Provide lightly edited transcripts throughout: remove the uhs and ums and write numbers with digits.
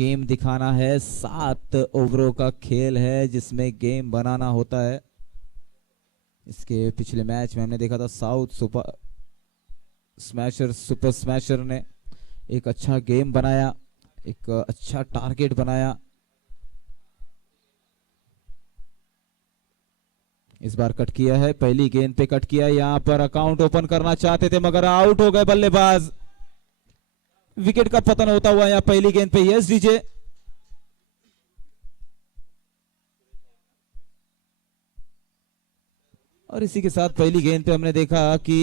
Game दिखाना है। 7 ओवरों का खेल है जिसमें गेम बनाना होता है। इसके पिछले मैच में हमने देखा था साउथ सुपर स्मैशर ने एक अच्छा गेम बनाया, एक अच्छा टारगेट बनाया। इस बार कट किया है, पहली गेंद पे कट किया। यहां पर अकाउंट ओपन करना चाहते थे मगर आउट हो गए बल्लेबाज। विकेट का पतन होता हुआ यहां पहली गेंद पे। यस डीजे, और इसी के साथ पहली गेंद पे हमने देखा कि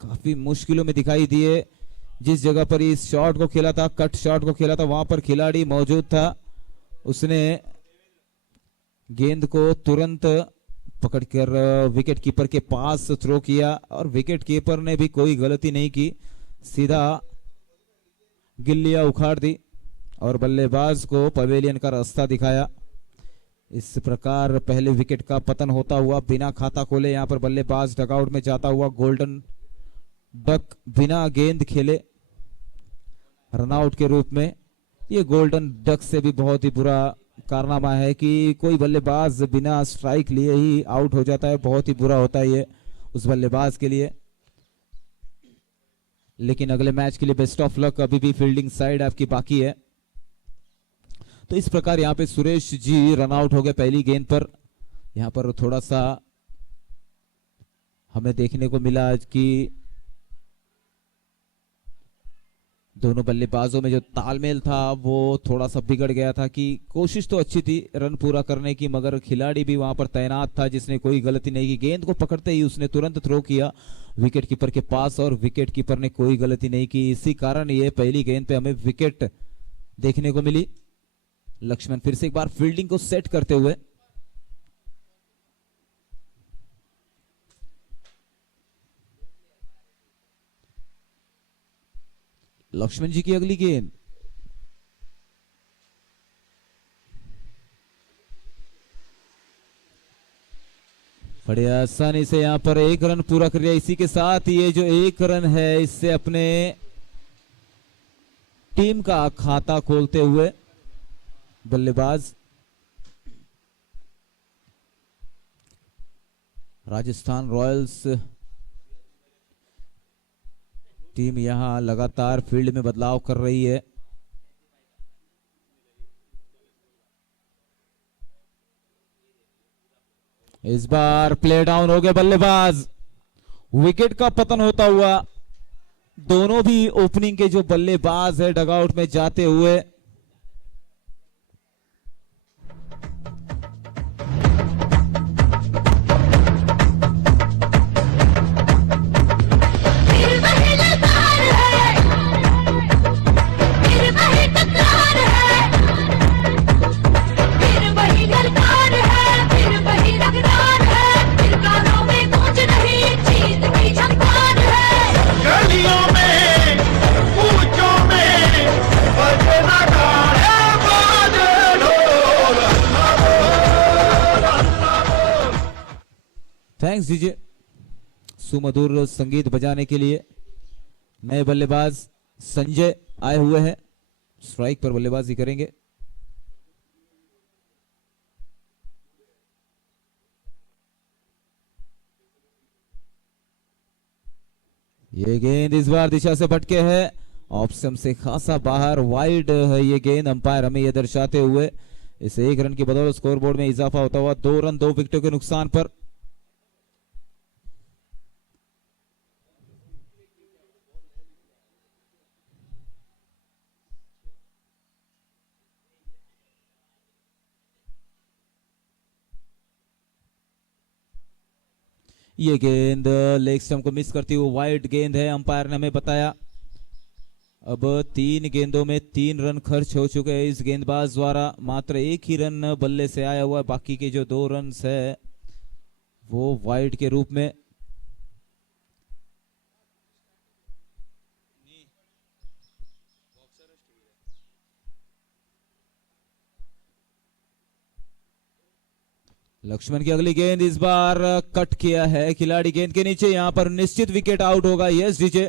काफी मुश्किलों में दिखाई दिए। जिस जगह पर इस शॉट को खेला था, कट शॉट को खेला था, वहां पर खिलाड़ी मौजूद था। उसने गेंद को तुरंत पकड़कर विकेट कीपर के पास थ्रो किया और विकेट कीपर ने भी कोई गलती नहीं की, सीधा गिल्लियां उखाड़ दी और बल्लेबाज को पवेलियन का रास्ता दिखाया। इस प्रकार पहले विकेट का पतन होता हुआ बिना खाता खोले यहां पर बल्लेबाज डगआउट में जाता हुआ गोल्डन डक बिना गेंद खेले रनआउट के रूप में। ये गोल्डन डक से भी बहुत ही बुरा कारनामा है कि कोई बल्लेबाज बिना स्ट्राइक लिए ही आउट हो जाता है। बहुत ही बुरा होता है ये उस बल्लेबाज के लिए। लेकिन अगले मैच के लिए बेस्ट ऑफ लक। अभी भी फील्डिंग साइड आपकी बाकी है। तो इस प्रकार यहां पे सुरेश जी रनआउट हो गए पहली गेंद पर। यहां पर थोड़ा सा हमें देखने को मिला कि दोनों बल्लेबाजों में जो तालमेल था वो थोड़ा सा बिगड़ गया था। कि कोशिश तो अच्छी थी रन पूरा करने की, मगर खिलाड़ी भी वहां पर तैनात था जिसने कोई गलती नहीं की। गेंद को पकड़ते ही उसने तुरंत थ्रो किया विकेट कीपर के पास और विकेट कीपर ने कोई गलती नहीं की। इसी कारण ये पहली गेंद पे हमें विकेट देखने को मिली। लक्ष्मण फिर से एक बार फील्डिंग को सेट करते हुए। लक्ष्मण जी की अगली गेंद, बड़े आसानी से यहां पर एक रन पूरा कर लिया। इसी के साथ ये जो एक रन है इससे अपने टीम का खाता खोलते हुए बल्लेबाज राजस्थान रॉयल्स टीम यहां लगातार फील्ड में बदलाव कर रही है। इस बार प्ले डाउन हो गया बल्लेबाज। विकेट का पतन होता हुआ दोनों भी ओपनिंग के जो बल्लेबाज है डगआउट में जाते हुए। थैंक्स दीजिए सुमधुर संगीत बजाने के लिए। नए बल्लेबाज संजय आए हुए हैं, स्ट्राइक पर बल्लेबाजी करेंगे। ये गेंद इस बार दिशा से भटके है, ऑप्शन से खासा बाहर, वाइड है ये गेंद। अंपायर हमें यह दर्शाते हुए इस एक रन की बदौलत स्कोरबोर्ड में इजाफा होता हुआ 2 रन 2 विकेटों के नुकसान पर। ये गेंद लेग स्टंप को मिस करती हुई वाइड गेंद है, अंपायर ने हमें बताया। अब 3 गेंदों में 3 रन खर्च हो चुके हैं इस गेंदबाज द्वारा। मात्र एक ही रन बल्ले से आया हुआ है, बाकी के जो 2 रन है वो वाइड के रूप में। लक्ष्मण की अगली गेंद इस बार कट किया है खिलाड़ी गेंद के नीचे। यहां पर निश्चित विकेट आउट होगा। Yes DJ,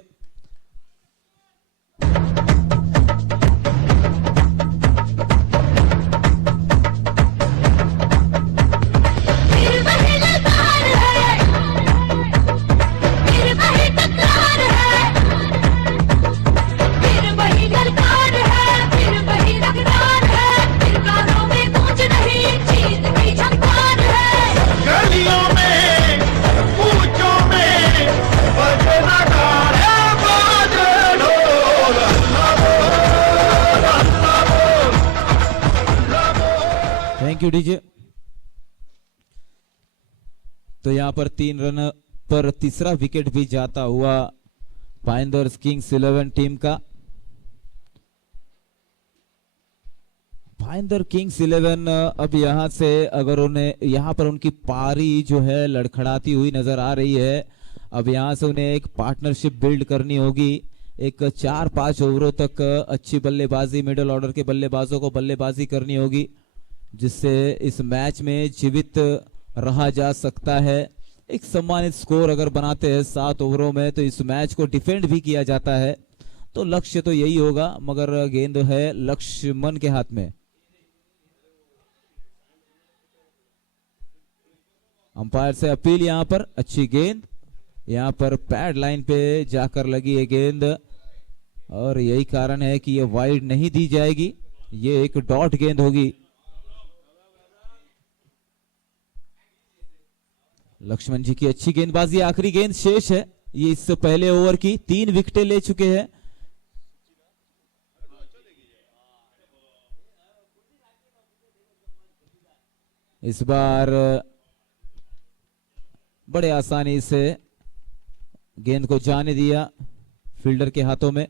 thank you DJ. तो यहाँ पर 3 रन पर तीसरा विकेट भी जाता हुआ पाइंदर्स किंग्स 11 टीम का। पाइंदर किंग्स 11 अब यहां से अगर उन्हें यहाँ पर उनकी पारी जो है लड़खड़ाती हुई नजर आ रही है। अब यहां से उन्हें एक पार्टनरशिप बिल्ड करनी होगी। एक 4-5 ओवरों तक अच्छी बल्लेबाजी, मिडिल ऑर्डर के बल्लेबाजों को बल्लेबाजी करनी होगी, जिससे इस मैच में जीवित रहा जा सकता है। एक सम्मानित स्कोर अगर बनाते हैं 7 ओवरों में तो इस मैच को डिफेंड भी किया जाता है। तो लक्ष्य तो यही होगा, मगर गेंद है लक्ष्मण के हाथ में। अंपायर से अपील, यहां पर अच्छी गेंद, यहां पर पैड लाइन पे जाकर लगी है गेंद और यही कारण है कि ये वाइड नहीं दी जाएगी, ये एक डॉट गेंद होगी। लक्ष्मण जी की अच्छी गेंदबाजी, आखिरी गेंद शेष है। ये इस पहले ओवर की 3 विकेटें ले चुके हैं। इस बार बड़े आसानी से गेंद को जाने दिया फील्डर के हाथों में।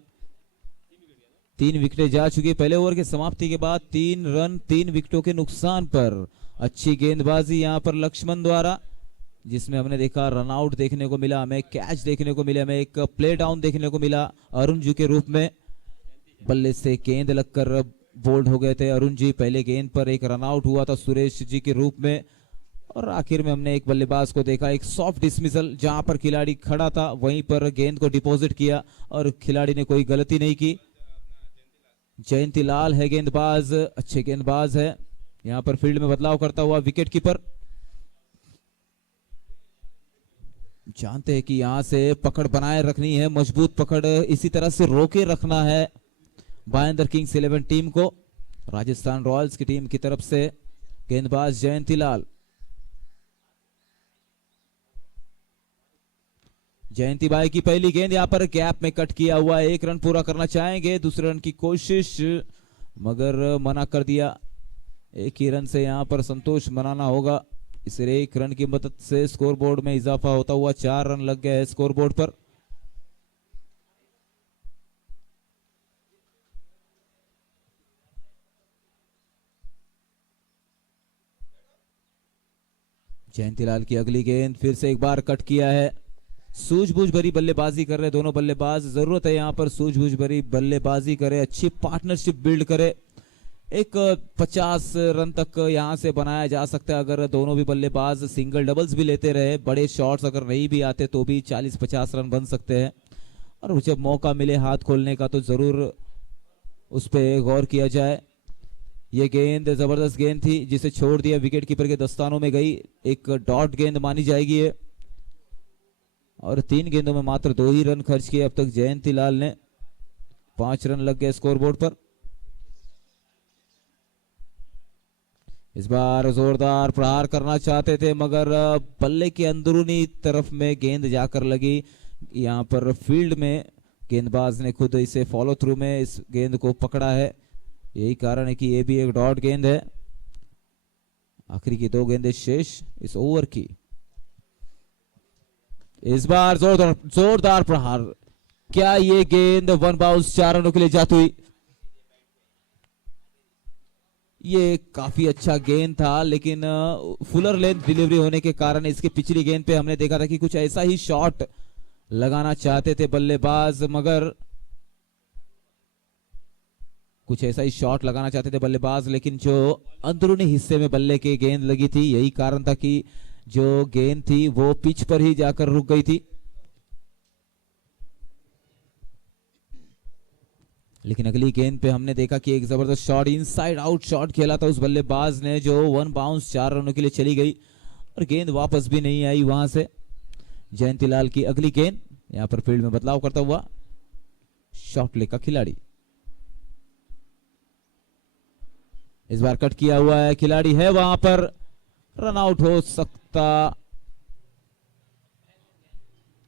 3 विकेटें जा चुकी पहले ओवर की समाप्ति के बाद। 3 रन 3 विकेटों के नुकसान पर अच्छी गेंदबाजी यहां पर लक्ष्मण द्वारा, जिसमें हमने देखा रन आउट देखने को मिला, हमें कैच देखने को मिला, हमें एक प्ले डाउन देखने को मिला अरुण जी के रूप में। बल्ले से गेंद लगकर बोल्ड हो गए थे अरुण जी। पहले गेंद पर एक रन आउट हुआ था सुरेश जी के रूप में और आखिर में हमने एक बल्लेबाज को देखा, एक सॉफ्ट डिसमिसल, जहां पर खिलाड़ी खड़ा था वहीं पर गेंद को डिपॉजिट किया और खिलाड़ी ने कोई गलती नहीं की। जयंती लाल है गेंदबाज, अच्छे गेंदबाज है। यहां पर फील्ड में बदलाव करता हुआ विकेट कीपर, जानते हैं कि यहां से पकड़ बनाए रखनी है, मजबूत पकड़ इसी तरह से रोके रखना है पाइंदर किंग्स 11 टीम को। राजस्थान रॉयल्स की टीम की तरफ से गेंदबाज जयंती लाल। जयंती भाई की पहली गेंद यहां पर गैप में कट किया हुआ है। 1 रन पूरा करना चाहेंगे, दूसरे रन की कोशिश मगर मना कर दिया। 1 ही रन से यहां पर संतोष मनाना होगा। इस 1 रन की मदद से स्कोरबोर्ड में इजाफा होता हुआ 4 रन लग गए हैं स्कोरबोर्ड पर। जयंतीलाल की अगली गेंद फिर से एक बार कट किया है। सूझबूझ भरी बल्लेबाजी कर रहे दोनों बल्लेबाज, जरूरत है यहां पर सूझबूझ भरी बल्लेबाजी करे, अच्छी पार्टनरशिप बिल्ड करे। एक 50 रन तक यहां से बनाया जा सकता है अगर दोनों भी बल्लेबाज सिंगल डबल्स भी लेते रहे। बड़े शॉट्स अगर नहीं भी आते तो भी 40-50 रन बन सकते हैं और जब मौका मिले हाथ खोलने का तो जरूर उस पर गौर किया जाए। ये गेंद जबरदस्त गेंद थी जिसे छोड़ दिया, विकेट कीपर के दस्तानों में गई, एक डॉट गेंद मानी जाएगी है और 3 गेंदों में मात्र 2 ही रन खर्च किए अब तक जयंती लाल ने। 5 रन लग गए स्कोरबोर्ड पर। इस बार जोरदार प्रहार करना चाहते थे मगर बल्ले के अंदरूनी तरफ में गेंद जाकर लगी। यहां पर फील्ड में गेंदबाज ने खुद इसे फॉलो थ्रू में इस गेंद को पकड़ा है, यही कारण है कि ये भी एक डॉट गेंद है। आखिरी की 2 गेंदें शेष इस ओवर की। इस बार जोरदार प्रहार, क्या ये गेंद 1 बाउंस 4 रनों के लिए जाती हुई? ये काफी अच्छा गेंद था लेकिन फुलर लेंथ डिलीवरी होने के कारण इसकी पिछली गेंद पे हमने देखा था कि कुछ ऐसा ही शॉट लगाना चाहते थे बल्लेबाज, मगर कुछ ऐसा ही शॉट लगाना चाहते थे बल्लेबाज लेकिन जो अंदरूनी हिस्से में बल्ले के गेंद लगी थी, यही कारण था कि जो गेंद थी वो पिच पर ही जाकर रुक गई थी। लेकिन अगली गेंद पे हमने देखा कि एक जबरदस्त शॉट, इनसाइड आउट शॉट खेला था उस बल्लेबाज ने जो 1 बाउंस 4 रनों के लिए चली गई और गेंद वापस भी नहीं आई वहां से। जयंतीलाल की अगली गेंद, यहां पर फील्ड में बदलाव करता हुआ शॉट लेग का खिलाड़ी। इस बार कट किया हुआ है, खिलाड़ी है वहां पर, रन आउट हो सकता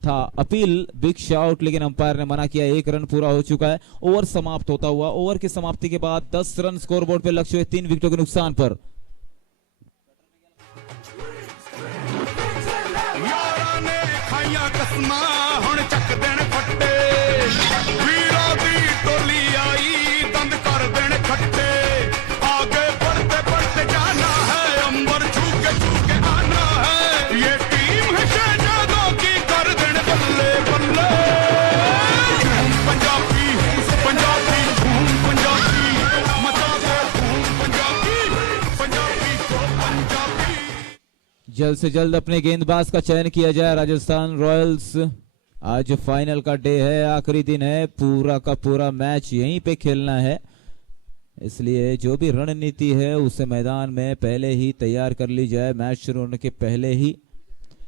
था। अपील बिग शॉट लेकिन अंपायर ने मना किया। 1 रन पूरा हो चुका है, ओवर समाप्त होता हुआ। ओवर की समाप्ति के बाद 10 रन स्कोरबोर्ड पे लक्ष्य हुए 3 विकेटों के नुकसान पर। जल्द से जल्द अपने गेंदबाज का चयन किया जाए। राजस्थान रॉयल्स आज फाइनल का डे है, आखिरी दिन है, पूरा का पूरा मैच यहीं पे खेलना है, इसलिए जो भी रणनीति है उसे मैदान में पहले ही तैयार कर ली जाए। मैच शुरू होने के पहले ही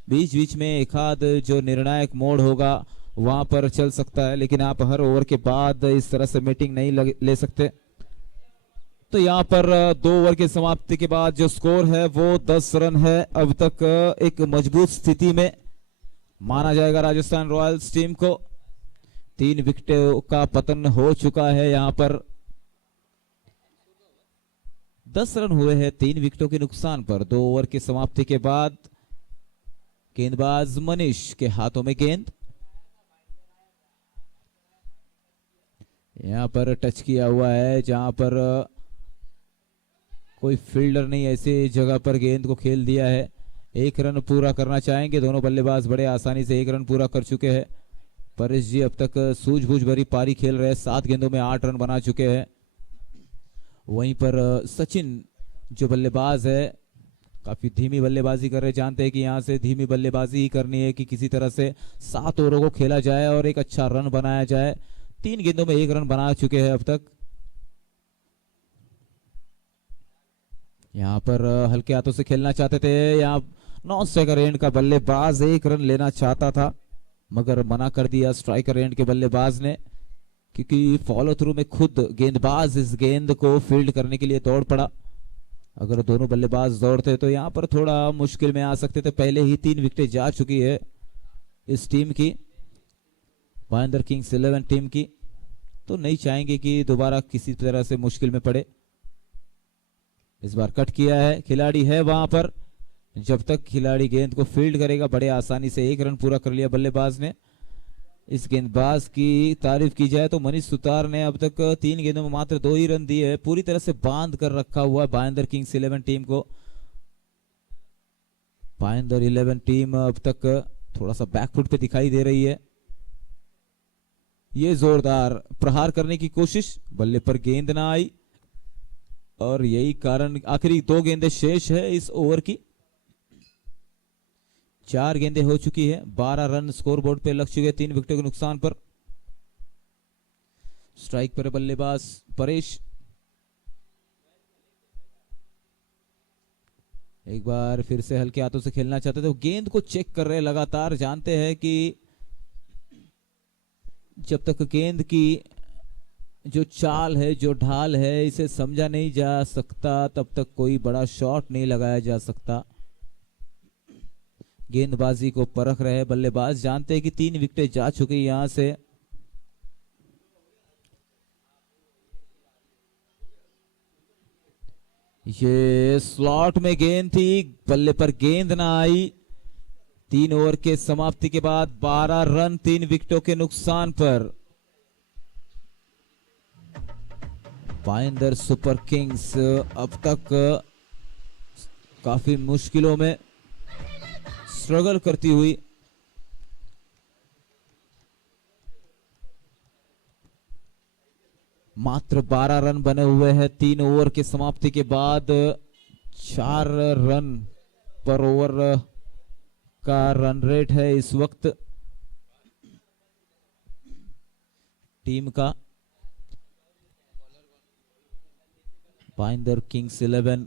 बीच बीच में एक आध जो निर्णायक मोड़ होगा वहां पर चल सकता है, लेकिन आप हर ओवर के बाद इस तरह से मीटिंग नहीं ले सकते। तो यहाँ पर 2 ओवर की समाप्ति के बाद जो स्कोर है वो 10 रन है। अब तक एक मजबूत स्थिति में माना जाएगा राजस्थान रॉयल्स टीम को। 3 विकेटों का पतन हो चुका है, यहाँ पर 10 रन हुए हैं 3 विकेटों के नुकसान पर। 2 ओवर की समाप्ति के बाद गेंदबाज मनीष के हाथों में गेंद, यहां पर टच किया हुआ है जहां पर कोई फील्डर नहीं, ऐसी जगह पर गेंद को खेल दिया है। 1 रन पूरा करना चाहेंगे दोनों बल्लेबाज, बड़े आसानी से 1 रन पूरा कर चुके हैं। परेश जी अब तक सूझबूझ भरी पारी खेल रहे हैं, 7 गेंदों में 8 रन बना चुके हैं। वहीं पर सचिन जो बल्लेबाज है काफी धीमी बल्लेबाजी कर रहे, जानते हैं कि यहां से धीमी बल्लेबाजी ही करनी है कि किसी तरह से 7 ओवरों को खेला जाए और एक अच्छा रन बनाया जाए। 3 गेंदों में 1 रन बना चुके हैं अब तक। यहां पर हल्के हाथों से खेलना चाहते थे, यहां नॉन स्ट्राइकर एंड का बल्लेबाज 1 रन लेना चाहता था मगर मना कर दिया स्ट्राइकर एंड के बल्लेबाज ने, क्योंकि फॉलो थ्रू में खुद गेंदबाज इस गेंद को फील्ड करने के लिए दौड़ पड़ा। अगर दोनों बल्लेबाज दौड़ते तो यहां पर थोड़ा मुश्किल में आ सकते थे। पहले ही 3 विकेटें जा चुकी है इस टीम की, महेंद्र किंग्स 11 टीम की, तो नहीं चाहेंगे कि दोबारा किसी तरह से मुश्किल में पड़े। इस बार कट किया है, खिलाड़ी है वहां पर, जब तक खिलाड़ी गेंद को फील्ड करेगा बड़े आसानी से 1 रन पूरा कर लिया बल्लेबाज ने। इस गेंदबाज की तारीफ की जाए तो मनीष सुतार ने अब तक 3 गेंदों में मात्र 2 ही रन दिए, पूरी तरह से बांध कर रखा हुआ है महेंद्र किंग्स 11 टीम को। महेंद्र 11 टीम अब तक थोड़ा सा बैकफुट पे दिखाई दे रही है। ये जोरदार प्रहार करने की कोशिश, बल्ले पर गेंद ना आई और यही कारण आखिरी 2 गेंदें शेष है इस ओवर की। 4 गेंदें हो चुकी है, 12 रन स्कोरबोर्ड पे लग चुके 3 विकेटों के नुकसान पर। स्ट्राइक पर बल्लेबाज परेश, एक बार फिर से हल्के हाथों से खेलना चाहते थे, गेंद को चेक कर रहे लगातार, जानते हैं कि जब तक गेंद की जो चाल है, जो ढाल है, इसे समझा नहीं जा सकता तब तक कोई बड़ा शॉट नहीं लगाया जा सकता। गेंदबाजी को परख रहे बल्लेबाज, जानते हैं कि 3 विकेटें जा चुकी यहां से। ये स्लॉट में गेंद थी, बल्ले पर गेंद ना आई। 3 ओवर के समाप्ति के बाद 12 रन 3 विकेटों के नुकसान पर महेंद्र सुपर किंग्स अब तक काफी मुश्किलों में स्ट्रगल करती हुई मात्र 12 रन बने हुए हैं 3 ओवर की समाप्ति के बाद। 4 रन पर ओवर का रन रेट है इस वक्त टीम का। महेंद्र किंग्स 11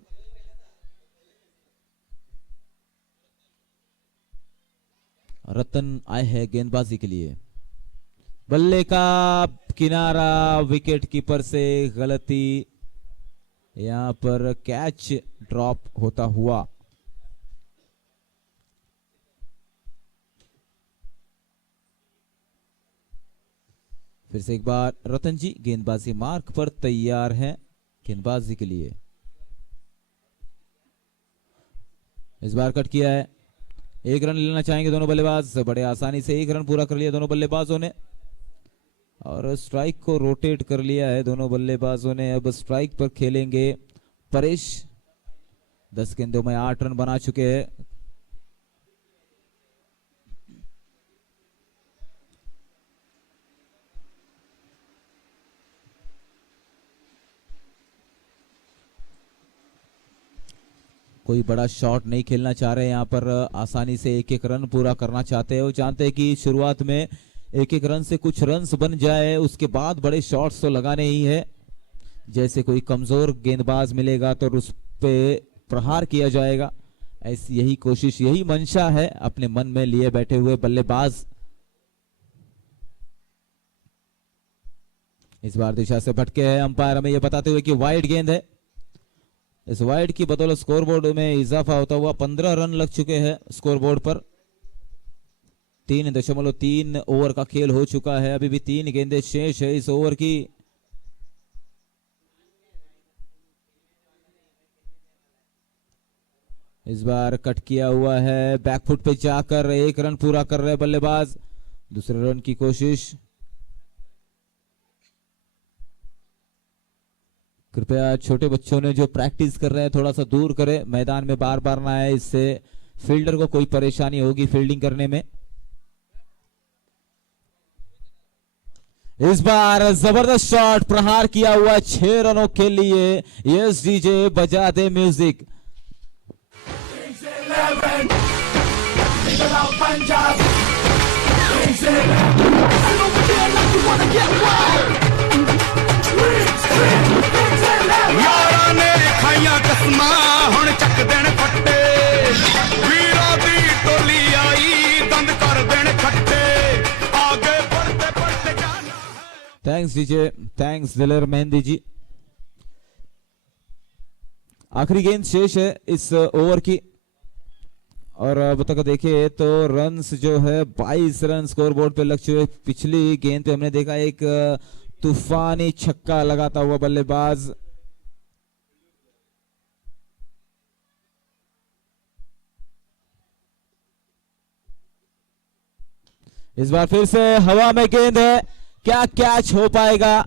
रतन आए हैं गेंदबाजी के लिए। बल्ले का किनारा, विकेट कीपर से गलती, यहां पर कैच ड्रॉप होता हुआ। फिर से एक बार रतन जी गेंदबाजी मार्क पर तैयार हैं गेंदबाजी के लिए। इस बार कट किया है, 1 रन लेना चाहेंगे दोनों बल्लेबाज, बड़े आसानी से 1 रन पूरा कर लिया दोनों बल्लेबाजों ने और स्ट्राइक को रोटेट कर लिया है दोनों बल्लेबाजों ने। अब स्ट्राइक पर खेलेंगे परेश, 10 गेंदों में 8 रन बना चुके हैं। कोई बड़ा शॉट नहीं खेलना चाह रहे यहाँ पर, आसानी से एक एक रन पूरा करना चाहते हैं। वो जानते हैं कि शुरुआत में एक एक रन से कुछ रन्स बन जाए, उसके बाद बड़े शॉट्स तो लगाने ही है। जैसे कोई कमजोर गेंदबाज मिलेगा तो उस पे प्रहार किया जाएगा, ऐसी यही कोशिश, यही मंशा है अपने मन में लिए बैठे हुए बल्लेबाज। इस बार दिशा से भटके हैं, अंपायर हमें यह बताते हुए कि वाइड गेंद है। इस वाइड की बदौलत स्कोरबोर्ड में इजाफा होता हुआ 15 रन लग चुके हैं स्कोरबोर्ड पर। 3.3 ओवर का खेल हो चुका है, अभी भी 3 गेंदें शेष है इस ओवर की। इस बार कट किया हुआ है, बैकफुट पे जाकर 1 रन पूरा कर रहे बल्लेबाज। दूसरे रन की कोशिश, कृपया छोटे बच्चों ने जो प्रैक्टिस कर रहे हैं थोड़ा सा दूर करें, मैदान में बार बार ना आए, इससे फील्डर को कोई परेशानी होगी फील्डिंग करने में। इस बार जबरदस्त शॉट, प्रहार किया हुआ 6 रनों के लिए। यस डीजे बजा दे म्यूजिक। यारा ने खाइया कसमा हुण चक देन फट्टे, वीरा दी टोली आई दंद कर देन खट्टे, आगे बढ़ते बढ़ते जाना है। थैंक्स डीजे, थैंक्स दिलेर मेहंदी जी। आखिरी गेंद शेष है इस ओवर की, और अब तक देखे तो रन्स जो है 22 रन स्कोरबोर्ड पे लग चुके। पिछली गेंद पे हमने देखा एक तूफानी छक्का लगाता हुआ बल्लेबाज। इस बार फिर से हवा में गेंद है, क्या कैच हो पाएगा?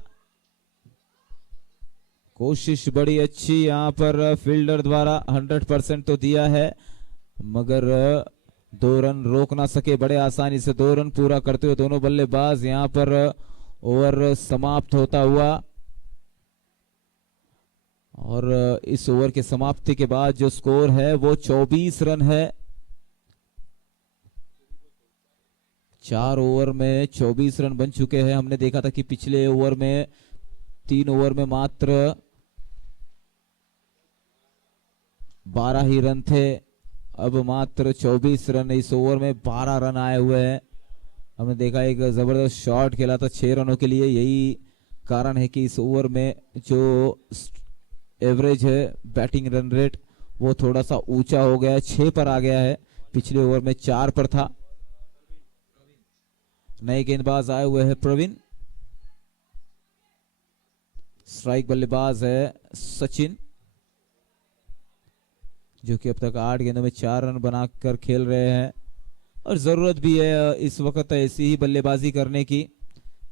कोशिश बड़ी अच्छी यहां पर फील्डर द्वारा, 100% तो दिया है, मगर 2 रन रोक ना सके। बड़े आसानी से 2 रन पूरा करते हुए दोनों बल्लेबाज यहां पर ओवर समाप्त होता हुआ। और इस ओवर के समाप्ति के बाद जो स्कोर है वो 24 रन है। 4 ओवर में 24 रन बन चुके हैं। हमने देखा था कि पिछले ओवर में 3 ओवर में मात्र 12 ही रन थे, अब मात्र 24 रन। इस ओवर में 12 रन आए हुए हैं। हमने देखा एक जबरदस्त शॉट खेला था 6 रनों के लिए, यही कारण है कि इस ओवर में जो एवरेज है बैटिंग रन रेट वो थोड़ा सा ऊंचा हो गया है, 6 पर आ गया है, पिछले ओवर में 4 पर था। नए गेंदबाज आए हुए हैं प्रवीण, स्ट्राइक बल्लेबाज है सचिन, जो कि अब तक 8 गेंदों में 4 रन बनाकर खेल रहे हैं। और जरूरत भी है इस वक्त ऐसी ही बल्लेबाजी करने की,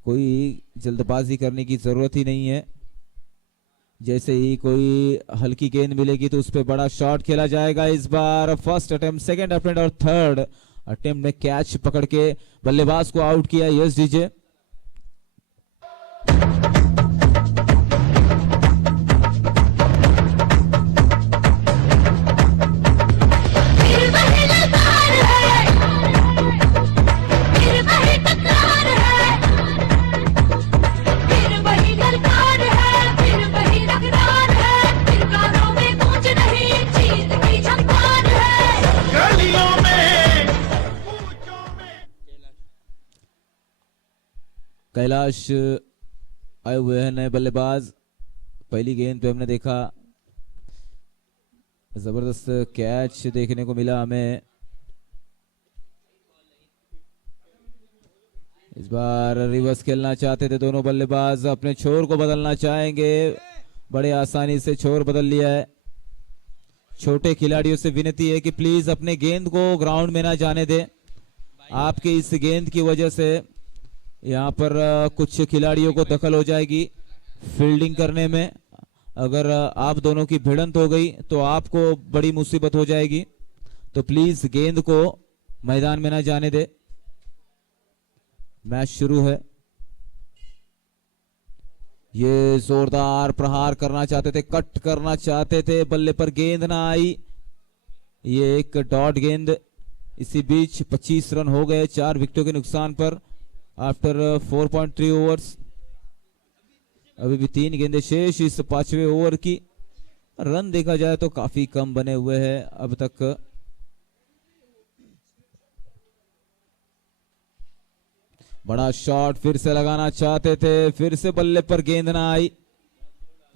कोई जल्दबाजी करने की जरूरत ही नहीं है। जैसे ही कोई हल्की गेंद मिलेगी तो उस पर बड़ा शॉट खेला जाएगा। इस बार फर्स्ट अटेम्प्ट, सेकंड अटेम्प्ट और थर्ड अटेम्प्ट में कैच पकड़ के बल्लेबाज को आउट किया। Yes DJ. कैलाश आए हुए हैं नए बल्लेबाज। पहली गेंद पे हमने देखा जबरदस्त कैच देखने को मिला हमें। इस बार रिवर्स खेलना चाहते थे दोनों बल्लेबाज, अपने छोर को बदलना चाहेंगे, बड़े आसानी से छोर बदल लिया है। छोटे खिलाड़ियों से विनती है कि प्लीज अपने गेंद को ग्राउंड में ना जाने दें। आपके इस गेंद की वजह से यहाँ पर कुछ खिलाड़ियों को दखल हो जाएगी फील्डिंग करने में। अगर आप दोनों की भिड़ंत हो गई तो आपको बड़ी मुसीबत हो जाएगी, तो प्लीज गेंद को मैदान में ना जाने दे। मैच शुरू है। ये जोरदार प्रहार करना चाहते थे, कट करना चाहते थे, बल्ले पर गेंद ना आई, ये एक डॉट गेंद। इसी बीच 25 रन हो गए 4 विकेटों के नुकसान पर आफ्टर 4.3 ओवर्स। अभी भी 3 गेंदें शेष इस 5वें ओवर की। रन देखा जाए तो काफी कम बने हुए हैं अब तक। बड़ा शॉट फिर से लगाना चाहते थे, फिर से बल्ले पर गेंद ना आई।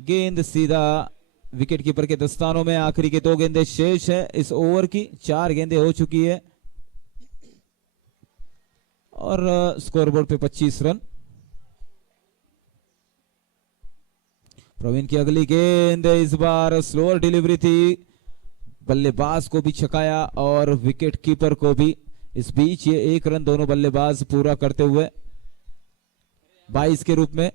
गेंद सीधा विकेट कीपर के दस्तानों में। आखिरी के 2 गेंदें शेष है इस ओवर की। 4 गेंदें हो चुकी है और स्कोरबोर्ड पे 25 रन। प्रवीण की अगली गेंद इस बार स्लोअर डिलीवरी थी। बल्लेबाज को भी छकाया और विकेट कीपर को भी। इस बीच ये 1 रन दोनों बल्लेबाज पूरा करते हुए 22 के रूप में।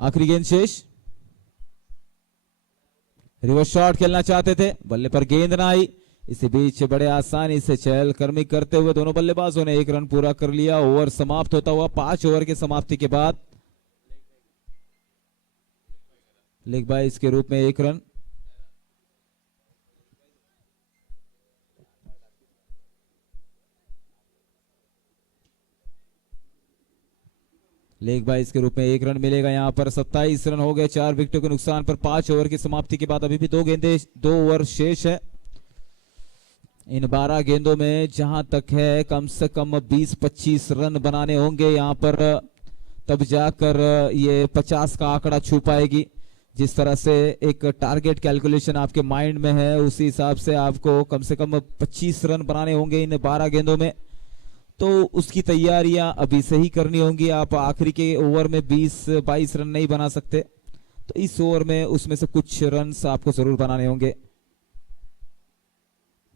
आखिरी गेंद शेष। रिवर्स शॉट खेलना चाहते थे, बल्ले पर गेंद ना आई। इसी बीच बड़े आसानी से चहलकदमी करते हुए दोनों बल्लेबाजों ने 1 रन पूरा कर लिया। ओवर समाप्त होता हुआ 5 ओवर की समाप्ति के बाद लेग बाइस के रूप में 1 रन। लेग बाइस के रूप में 1 रन मिलेगा यहां पर। 27 रन हो गए 4 विकेटों के नुकसान पर 5 ओवर की समाप्ति के बाद। अभी भी 2 गेंदें 2 ओवर शेष है। इन 12 गेंदों में जहां तक है कम से कम 20-25 रन बनाने होंगे यहां पर, तब जाकर ये 50 का आंकड़ा छू पाएगी। जिस तरह से एक टारगेट कैलकुलेशन आपके माइंड में है उसी हिसाब से आपको कम से कम 25 रन बनाने होंगे इन 12 गेंदों में। तो उसकी तैयारियां अभी से ही करनी होंगी। आप आखिरी के ओवर में 20-22 रन नहीं बना सकते, तो इस ओवर में उसमें से कुछ रन आपको जरूर बनाने होंगे।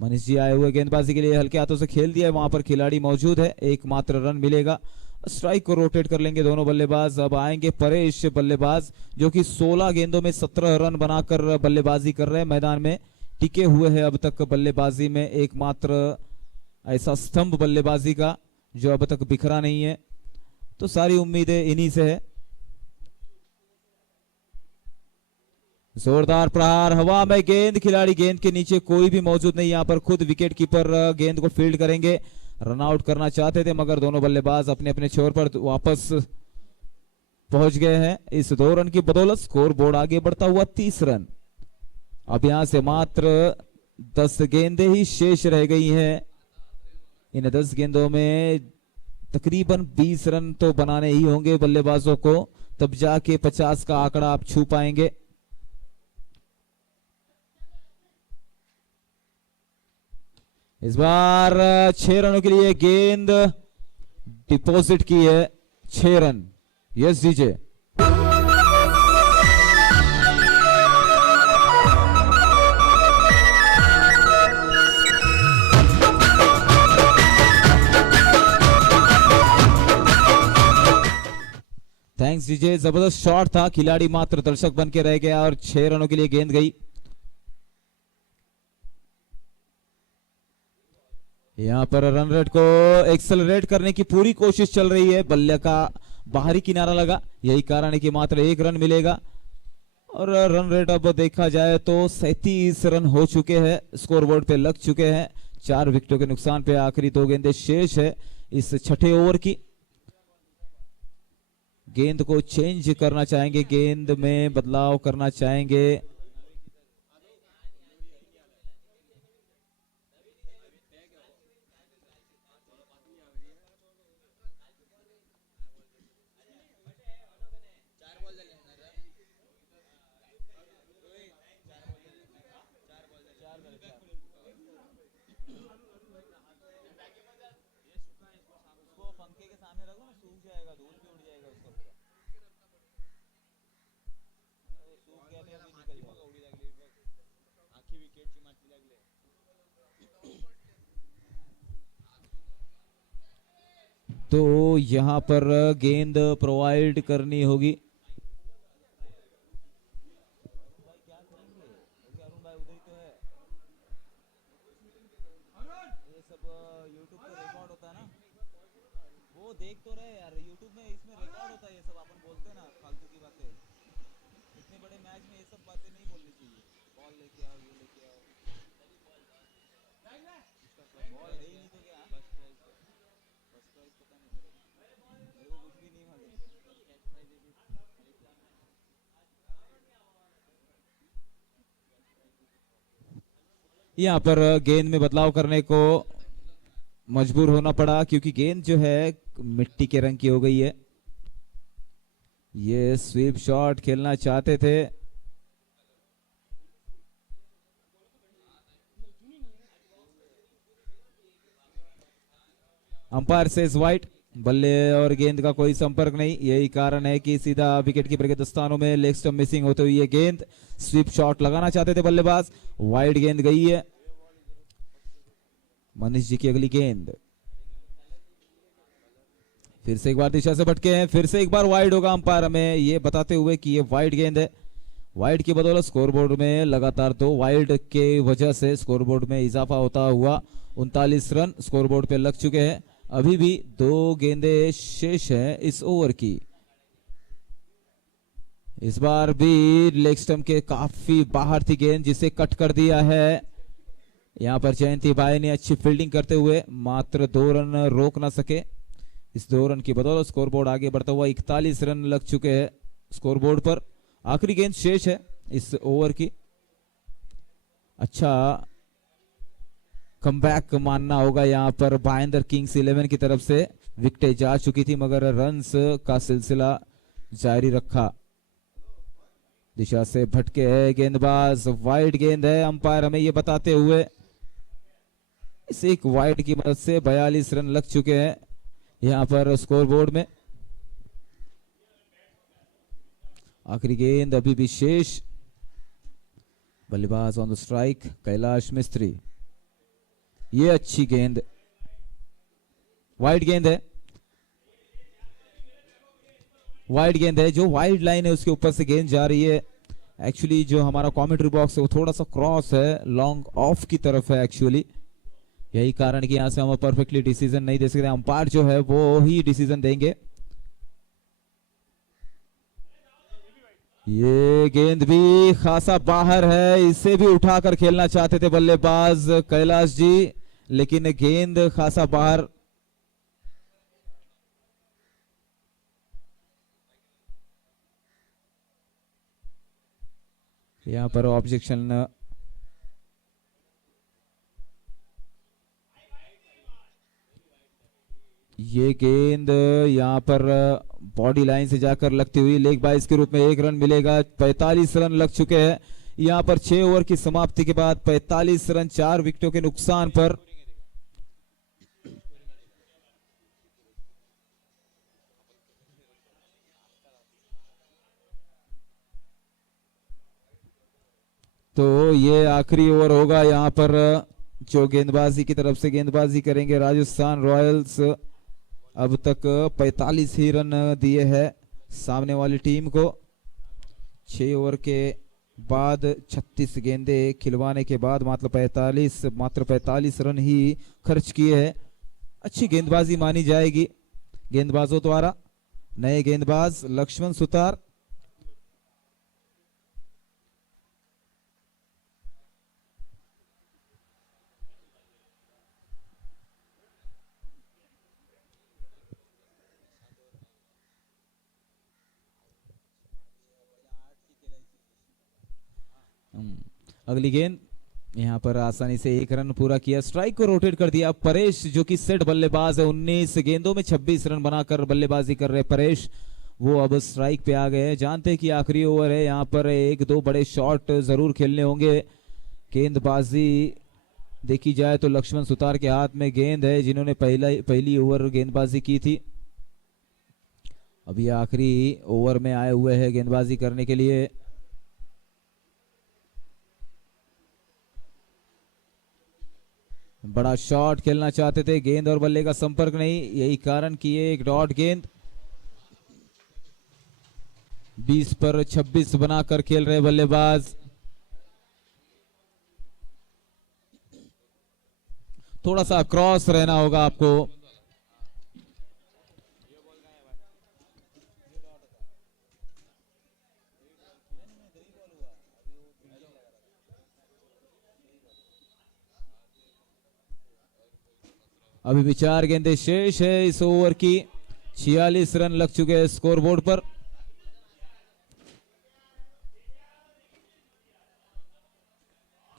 मनीष जी आए हुए गेंदबाजी के लिए हल्के हाथों से खेल दिया है, वहां पर खिलाड़ी मौजूद है। एकमात्र रन मिलेगा। स्ट्राइक को रोटेट कर लेंगे दोनों बल्लेबाज। अब आएंगे परेश बल्लेबाज, जो कि 16 गेंदों में 17 रन बनाकर बल्लेबाजी कर रहे हैं। मैदान में टिके हुए हैं अब तक बल्लेबाजी में, एकमात्र ऐसा स्तंभ बल्लेबाजी का जो अब तक बिखरा नहीं है। तो सारी उम्मीदें इन्हीं से है। जोरदार प्रहार, हवा में गेंद, खिलाड़ी गेंद के नीचे कोई भी मौजूद नहीं। यहां पर खुद विकेट कीपर गेंद को फील्ड करेंगे। रन आउट करना चाहते थे मगर दोनों बल्लेबाज अपने अपने छोर पर वापस पहुंच गए हैं। इस 2 रन की बदौलत स्कोर बोर्ड आगे बढ़ता हुआ 30 रन। अब यहां से मात्र 10 गेंदें ही शेष रह गई हैं। इन 10 गेंदों में तकरीबन 20 रन तो बनाने ही होंगे बल्लेबाजों को, तब जाके 50 का आंकड़ा आप छू पाएंगे। इस बार 6 रनों के लिए गेंद डिपॉजिट की है। 6 रन। यस दीजिए। Thanks DJ. जबरदस्त शॉट था, खिलाड़ी मात्र दर्शक बन के रह गया और 6 रनों के लिए गेंद गई। यहां पर रन रेट को एक्सेलरेट करने की पूरी कोशिश चल रही है। बल्ले का बाहरी किनारा लगा, यही कारण है कि मात्र 1 रन मिलेगा। और रन रेट अब देखा जाए तो 37 रन हो चुके हैं, स्कोरबोर्ड पे लग चुके हैं। 4 विकेटों के नुकसान पे आखिरी 2 गेंदें शेष है इस 6ठे ओवर की। गेंद को चेंज करना चाहेंगे, गेंद में बदलाव करना चाहेंगे। तो यहां पर गेंद प्रोवाइड करनी होगी। ये सब यूट्यूब पे रिकॉर्ड होता है ना। वो देख तो रहे यार यूट्यूब में, इसमें रिकॉर्ड होता है ये सब, अपन बोलते हैं ना फालतू की बातें। इतने बड़े मैच में ये सब बातें नहीं बोलनी चाहिए। बॉल लेके आओ, ये लेके आओ, इसका बॉल है ही नहीं तो क्या। फर्स्ट प्राइज पता नहीं मेरे को कुछ भी नहीं मालूम। यहाँ पर गेंद में बदलाव करने को मजबूर होना पड़ा क्योंकि गेंद जो है मिट्टी के रंग की हो गई है। ये स्वीप शॉट खेलना चाहते थे। Umpire says white. बल्ले और गेंद का कोई संपर्क नहीं, यही कारण है कि सीधा विकेट कीपर के दस्तानों में लेग स्टंप मिसिंग होते हुए ये गेंद स्वीप शॉट लगाना चाहते थे बल्लेबाज। वाइड गेंद गई है। मनीष जी की अगली गेंद, फिर से एक बार दिशा से भटके हैं, फिर से एक बार वाइड होगा। अंपायर हमें ये बताते हुए कि ये वाइड गेंद है। वाइड की बदौलत स्कोरबोर्ड में लगातार 2 वाइड के वजह से स्कोरबोर्ड में इजाफा होता हुआ 39 रन स्कोरबोर्ड पे लग चुके हैं। अभी भी 2 गेंदें शेष हैं इस ओवर की। इस बार भी लेग स्टंप के काफी बाहर थी गेंद, जिसे कट कर दिया है। यहां पर जयंती बाई ने अच्छी फील्डिंग करते हुए मात्र 2 रन रोक ना सके। इस 2 रन की बदौलत स्कोरबोर्ड आगे बढ़ता हुआ 41 रन लग चुके हैं स्कोरबोर्ड पर। आखिरी गेंद शेष है इस ओवर की। अच्छा कमबैक मानना होगा यहां पर भाईंदर किंग्स 11 की तरफ से। विकेटें जा चुकी थी मगर रन्स का सिलसिला जारी रखा। दिशा से भटके है गेंदबाज, वाइड गेंद है। अंपायर हमें ये बताते हुए इस एक वाइड की मदद से 42 रन लग चुके हैं यहां पर स्कोरबोर्ड में। आखिरी गेंद अभी भी शेष। बल्लेबाज ऑन द स्ट्राइक कैलाश मिस्त्री। ये अच्छी गेंद, वाइड गेंद है। वाइड गेंद है, जो वाइड लाइन है उसके ऊपर से गेंद जा रही है। एक्चुअली जो हमारा कमेंट्री बॉक्स है वो थोड़ा सा क्रॉस है, लॉन्ग ऑफ की तरफ है एक्चुअली। यही कारण कि यहां से हम परफेक्टली डिसीजन नहीं दे सकते। अंपायर जो है वो ही डिसीजन देंगे। ये गेंद भी खासा बाहर है, इसे भी उठाकर खेलना चाहते थे बल्लेबाज कैलाश जी, लेकिन गेंद खासा बाहर। यहां पर ऑब्जेक्शन। ये गेंद यहां पर बॉडी लाइन से जाकर लगती हुई लेग बाइस के रूप में 1 रन मिलेगा। 45 रन लग चुके हैं यहां पर 6 ओवर की समाप्ति के बाद। 45 रन 4 विकेटों के नुकसान पर। तो ये आखिरी ओवर होगा यहां पर जो गेंदबाजी की तरफ से गेंदबाजी करेंगे राजस्थान रॉयल्स। अब तक 45 ही रन दिए हैं सामने वाली टीम को। 6 ओवर के बाद 36 गेंदें खिलवाने के बाद मात्र 45 रन ही खर्च किए हैं। अच्छी गेंदबाजी मानी जाएगी गेंदबाजों द्वारा। नए गेंदबाज लक्ष्मण सुतार। अगली गेंद यहां पर आसानी से 1 रन पूरा किया, स्ट्राइक को रोटेट कर दिया। परेश जो कि सेट बल्लेबाज है, 19 गेंदों में 26 रन बनाकर बल्लेबाजी कर रहे परेश, वो अब स्ट्राइक पे आ गए हैं। जानते हैं कि आखिरी ओवर है, यहां पर 1-2 बड़े शॉट जरूर खेलने होंगे। गेंदबाजी देखी जाए तो लक्ष्मण सुतार के हाथ में गेंद है, जिन्होंने पहली ओवर गेंदबाजी की थी। अभी आखिरी ओवर में आए हुए हैं गेंदबाजी करने के लिए। बड़ा शॉट खेलना चाहते थे, गेंद और बल्ले का संपर्क नहीं, यही कारण कि ये एक डॉट गेंद। 20 पर 26 बनाकर खेल रहे बल्लेबाज। थोड़ा सा क्रॉस रहना होगा आपको। अभी भी 4 गेंदें शेष है इस ओवर की। 46 रन लग चुके हैं स्कोरबोर्ड पर।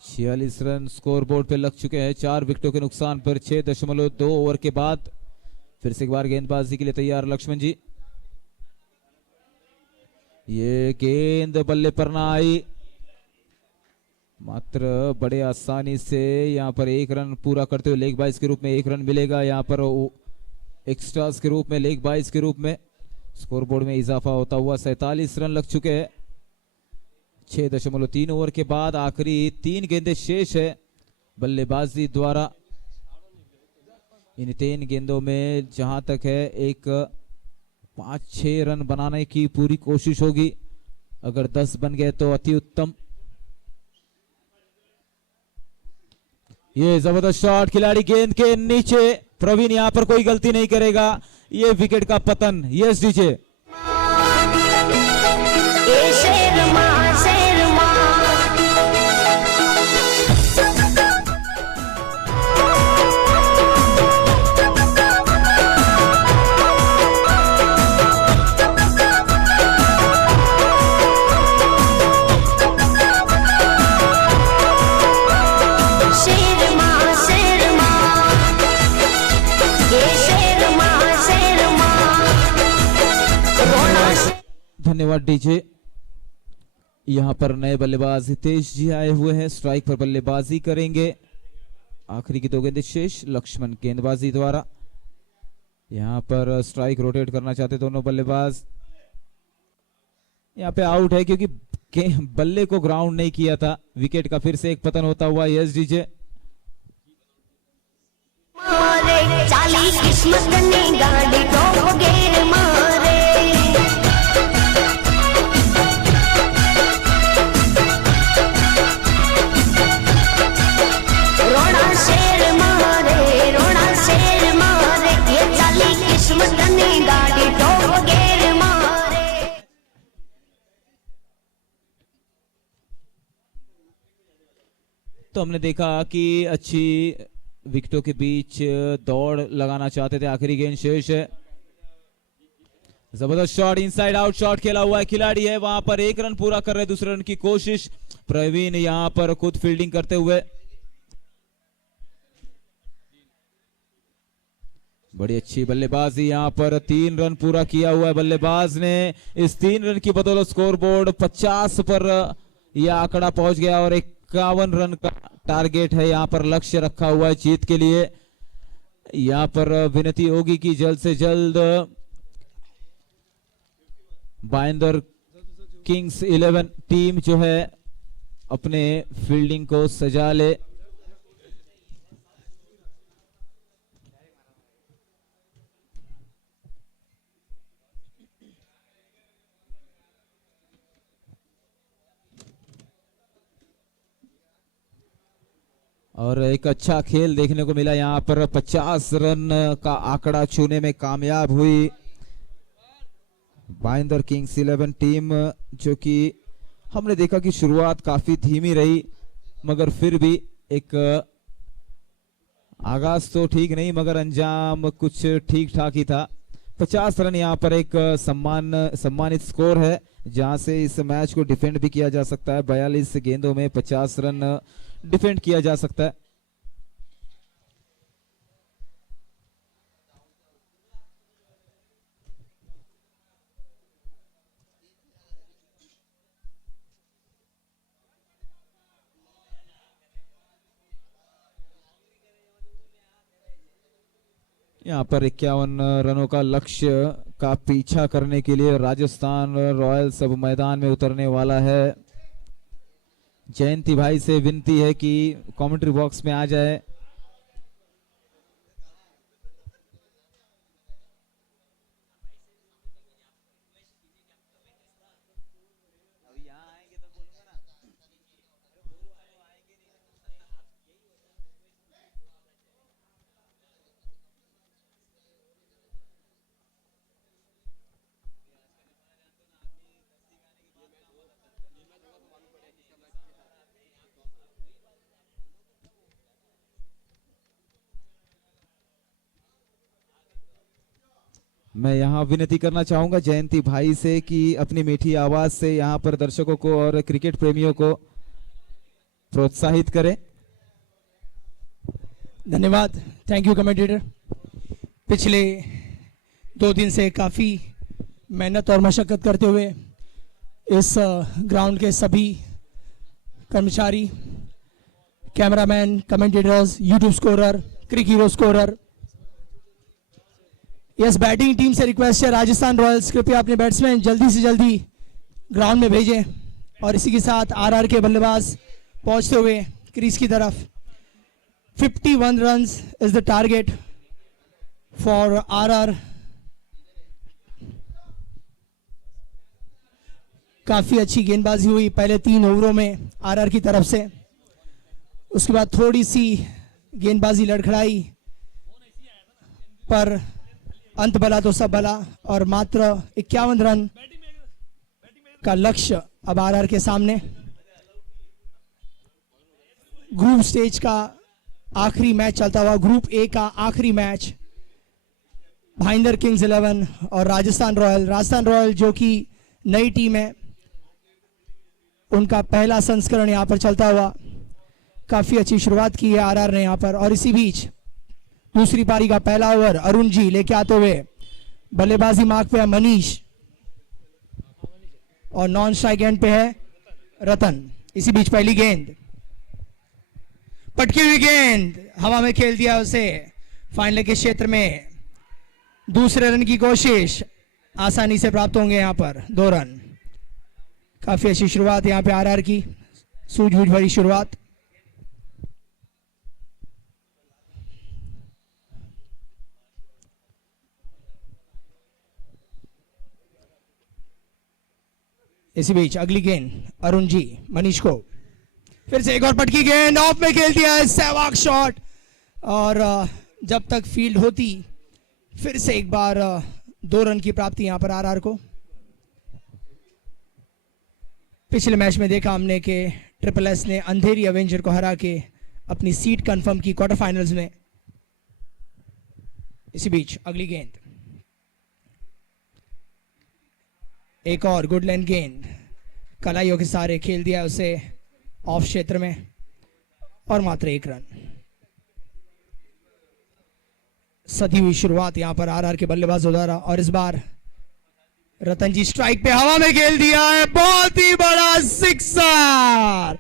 छियालीस रन स्कोरबोर्ड पे लग चुके हैं 4 विकेटों के नुकसान पर। 6.2 ओवर के बाद फिर से एक बार गेंदबाजी के लिए तैयार लक्ष्मण जी। ये गेंद बल्ले पर ना आई, मात्र बड़े आसानी से यहां पर 1 रन पूरा करते हुए लेग बाइस के रूप में 1 रन मिलेगा। यहां पर एक्स्ट्रास के रूप में, लेग बाइस के रूप में स्कोरबोर्ड में इजाफा होता हुआ 47 रन लग चुके हैं 6.3 ओवर के बाद। आखिरी 3 गेंदें शेष है बल्लेबाजी द्वारा। इन 3 गेंदों में जहां तक है एक 5-6 रन बनाने की पूरी कोशिश होगी। अगर 10 बन गए तो अति उत्तम। ये जबरदस्त शॉट, खिलाड़ी गेंद के नीचे। प्रवीण यहां पर कोई गलती नहीं करेगा। ये विकेट का पतन। Yes DJ. धन्यवाद डीजे। यहां पर नए बल्लेबाज हितेश जी आए हुए हैं, स्ट्राइक पर बल्लेबाजी करेंगे। आखिरी की 2 गेंदें शेष लक्ष्मण गेंदबाजी द्वारा। यहां पर स्ट्राइक रोटेट करना चाहते दोनों बल्लेबाज। यहां पे आउट है क्योंकि बल्ले को ग्राउंड नहीं किया था। विकेट का फिर से एक पतन होता हुआ। Yes DJ. चाली किस्मत ने गाड़ी तो गेर मारे। रोड़ा शेर मारे, रोड़ा शेर मारे, ये चाली किस्मत ने गाड़ी तो गेर मारे। तो हमने देखा कि अच्छी विकेटों के बीच दौड़ लगाना चाहते थे। आखिरी गेंद शेष है। जबरदस्त शॉट, इनसाइड आउट शॉट खेला हुआ है। खिलाड़ी है वहां पर 1 रन पूरा कर रहे, दूसरे रन की कोशिश। प्रवीण यहां पर खुद फील्डिंग करते हुए। बड़ी अच्छी बल्लेबाजी। यहां पर 3 रन पूरा किया हुआ है बल्लेबाज ने। इस 3 रन की बदौलत स्कोरबोर्ड 50 पर यह आंकड़ा पहुंच गया और 51 रन का टारगेट है। यहां पर लक्ष्य रखा हुआ है जीत के लिए। यहां पर विनती होगी कि जल्द से जल्द बाइंदर किंग्स 11 टीम जो है अपने फील्डिंग को सजा ले। और एक अच्छा खेल देखने को मिला। यहां पर 50 रन का आंकड़ा छूने में कामयाब हुई बाइंदर किंग्स 11 टीम, जो कि हमने देखा कि शुरुआत काफी धीमी रही, मगर फिर भी एक आगाज तो ठीक नहीं मगर अंजाम कुछ ठीक ठाक ही था। 50 रन यहां पर एक सम्मानित स्कोर है, जहां से इस मैच को डिफेंड भी किया जा सकता है। 42 गेंदों में 50 रन डिफेंड किया जा सकता है। यहाँ पर 51 रनों का लक्ष्य का पीछा करने के लिए राजस्थान रॉयल्स अब मैदान में उतरने वाला है। जयंती भाई से विनती है कि कमेंट्री बॉक्स में आ जाए। मैं यहाँ विनती करना चाहूंगा जयंती भाई से कि अपनी मीठी आवाज से यहाँ पर दर्शकों को और क्रिकेट प्रेमियों को प्रोत्साहित करें। धन्यवाद, थैंक यू कमेंटेटर। पिछले 2 दिन से काफ़ी मेहनत और मशक्क़त करते हुए इस ग्राउंड के सभी कर्मचारी, cameraman, commentators, YouTube scorer, Cric Hero scorer, yes batting team से रिक्वेस्ट है राजस्थान रॉयल्स कृपया अपने बैट्समैन जल्दी से जल्दी ग्राउंड में भेजें। और इसी के साथ आरआर के बल्लेबाज पहुंचते हुए क्रीज की तरफ। 51 runs is the target for RR. काफी अच्छी गेंदबाजी हुई पहले 3 ओवरों में आरआर की तरफ से। उसके बाद थोड़ी सी गेंदबाजी लड़खड़ाई, पर अंत भला तो सब भला और मात्र 51 रन का लक्ष्य अब आरआर के सामने। ग्रुप स्टेज का आखिरी मैच चलता हुआ, ग्रुप ए का आखिरी मैच भाईंदर किंग्स 11 और राजस्थान रॉयल जो कि नई टीम है, उनका पहला संस्करण यहां पर चलता हुआ। काफी अच्छी शुरुआत की है आरआर ने यहां पर। और इसी बीच दूसरी पारी का पहला ओवर अरुण जी लेके आते हुए बल्लेबाजी मार्क पे है मनीष और नॉन स्ट्राइक एंड पे है रतन। इसी बीच पहली गेंद, पटकी हुई गेंद हवा में खेल दिया उसे फाइनल के क्षेत्र में। दूसरे रन की कोशिश आसानी से प्राप्त होंगे यहां पर 2 रन। काफी अच्छी शुरुआत यहां पे आरआर की, सूझबूझ भरी शुरुआत। इसी बीच अगली गेंद अरुण जी मनीष को, फिर से एक और पटकी गेंद ऑफ में खेल दिया है, सहवाग शॉट। और जब तक फील्ड होती फिर से एक बार 2 रन की प्राप्ति यहां पर आरआर को। पिछले मैच में देखा हमने कि ट्रिपल एस ने अंधेरी एवेंजर को हरा के अपनी सीट कंफर्म की क्वार्टर फाइनल्स में। इसी बीच अगली गेंद, एक और गुड लाइन गेंद कलाइयों के सारे खेल दिया उसे ऑफ क्षेत्र में और मात्र 1 रन। सदी हुई शुरुआत यहां पर आरआर के बल्लेबाजों द्वारा। और इस बार रतन जी स्ट्राइक पे हवा में खेल दिया है, बहुत ही बड़ा सिक्सर।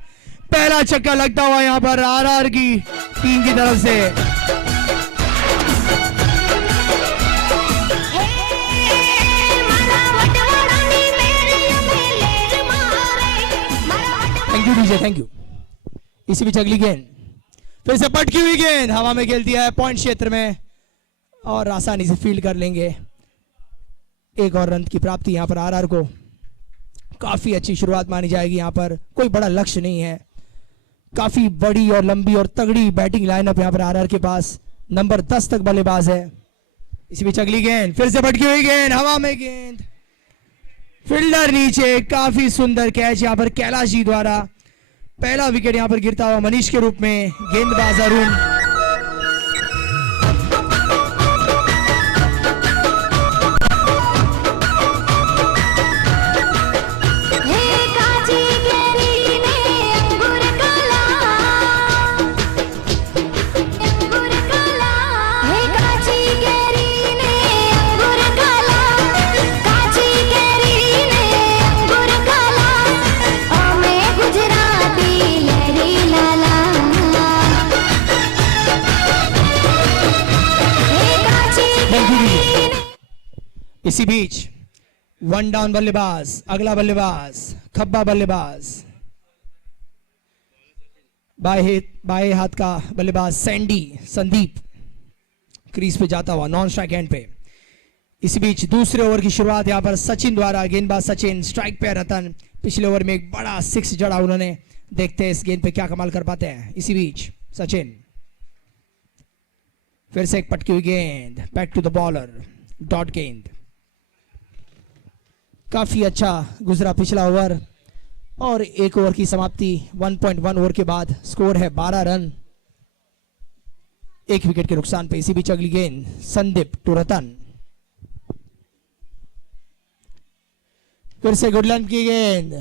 पहला छक्का लगता हुआ यहां पर आरआर की टीम की तरफ से। Thank you DJ, thank you. इसी बीच अगली गेंद, फिर से पटकी हुई गेंद हवा में खेल दिया है पॉइंट क्षेत्र में और आसानी से फील्ड कर लेंगे। 1 और रन की प्राप्ति यहां पर आरआर को। काफी अच्छी शुरुआत मानी जाएगी यहां पर, कोई बड़ा लक्ष्य नहीं है। काफी बड़ी और लंबी और तगड़ी बैटिंग लाइनअप यहां पर आरआर के पास। नंबर 10 तक बल्लेबाज है। इसी बीच अगली गेंद, फिर से पटकी हुई गेंद हवा में गेंद, फील्डर नीचे। काफी सुंदर कैच यहां पर कैलाश जी द्वारा। पहला विकेट यहां पर गिरता हुआ मनीष के रूप में। गेंदबाज अरुण। इसी बीच 1 डाउन बल्लेबाज, अगला बल्लेबाज खब्बा बल्लेबाज, बाएं हाथ का बल्लेबाज संदीप क्रीज पे जाता हुआ नॉन स्ट्राइक एंड पे। इसी बीच दूसरे ओवर की शुरुआत यहां पर सचिन द्वारा। गेंदबाज सचिन, स्ट्राइक पे रतन। पिछले ओवर में एक बड़ा 6 जड़ा उन्होंने। देखते हैं इस गेंद पे क्या कमाल कर पाते हैं। इसी बीच सचिन, फिर से एक पटकी हुई गेंद, back to the bowler, dot गेंद। काफी अच्छा गुजरा पिछला ओवर और 1 ओवर की समाप्ति। 1.1 ओवर के बाद स्कोर है 12 रन, 1 विकेट के नुकसान पे। इसी बीच अगली गेंद संदीप टू रतन, फिर से गुड लेंथ की गेंद,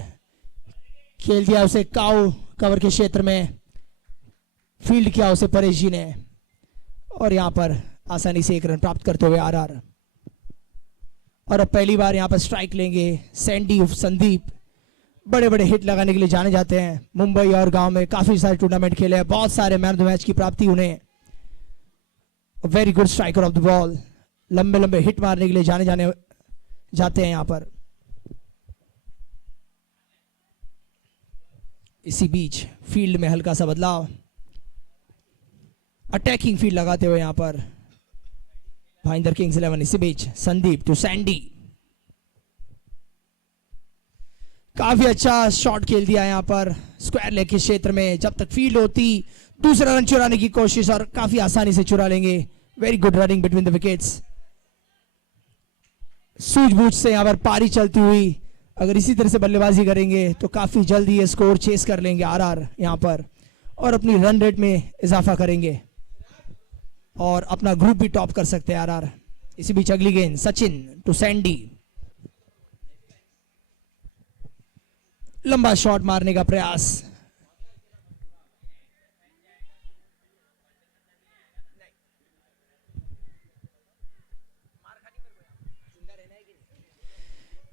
खेल दिया उसे काउ कवर के क्षेत्र में, फील्ड किया उसे परेश जी ने, और यहां पर आसानी से एक रन प्राप्त करते हुए आरआर। और अब पहली बार यहां पर स्ट्राइक लेंगे सैंडी उर्फ संदीप। बड़े बड़े हिट लगाने के लिए जाने जाते हैं, मुंबई और गांव में काफी सारे टूर्नामेंट खेले हैं, बहुत सारे मैन ऑफ द मैच की प्राप्ति उन्हें। Very good striker of the ball, लंबे लंबे हिट मारने के लिए जाते हैं यहां पर। इसी बीच फील्ड में हल्का सा बदलाव, अटैकिंग फील्ड लगाते हुए यहां पर भाईंदर किंग्स 11। इसी बीच संदीप टू सैंडी, काफी अच्छा शॉट खेल दिया यहां पर स्क्वायर लेग के क्षेत्र में। जब तक फील्ड होती दूसरा रन चुराने की कोशिश, और काफी आसानी से चुरा लेंगे। Very good running between the wickets, सूझबूझ से यहां पर पारी चलती हुई अगर इसी तरह से बल्लेबाजी करेंगे तो काफी जल्दी ये स्कोर चेस कर लेंगे आरआर यहां पर, और अपनी रन रेट में इजाफा करेंगे और अपना ग्रुप भी टॉप कर सकते हैं आरआर। इसी बीच अगली गेंद सचिन टू सैंडी, लंबा शॉट मारने का प्रयास,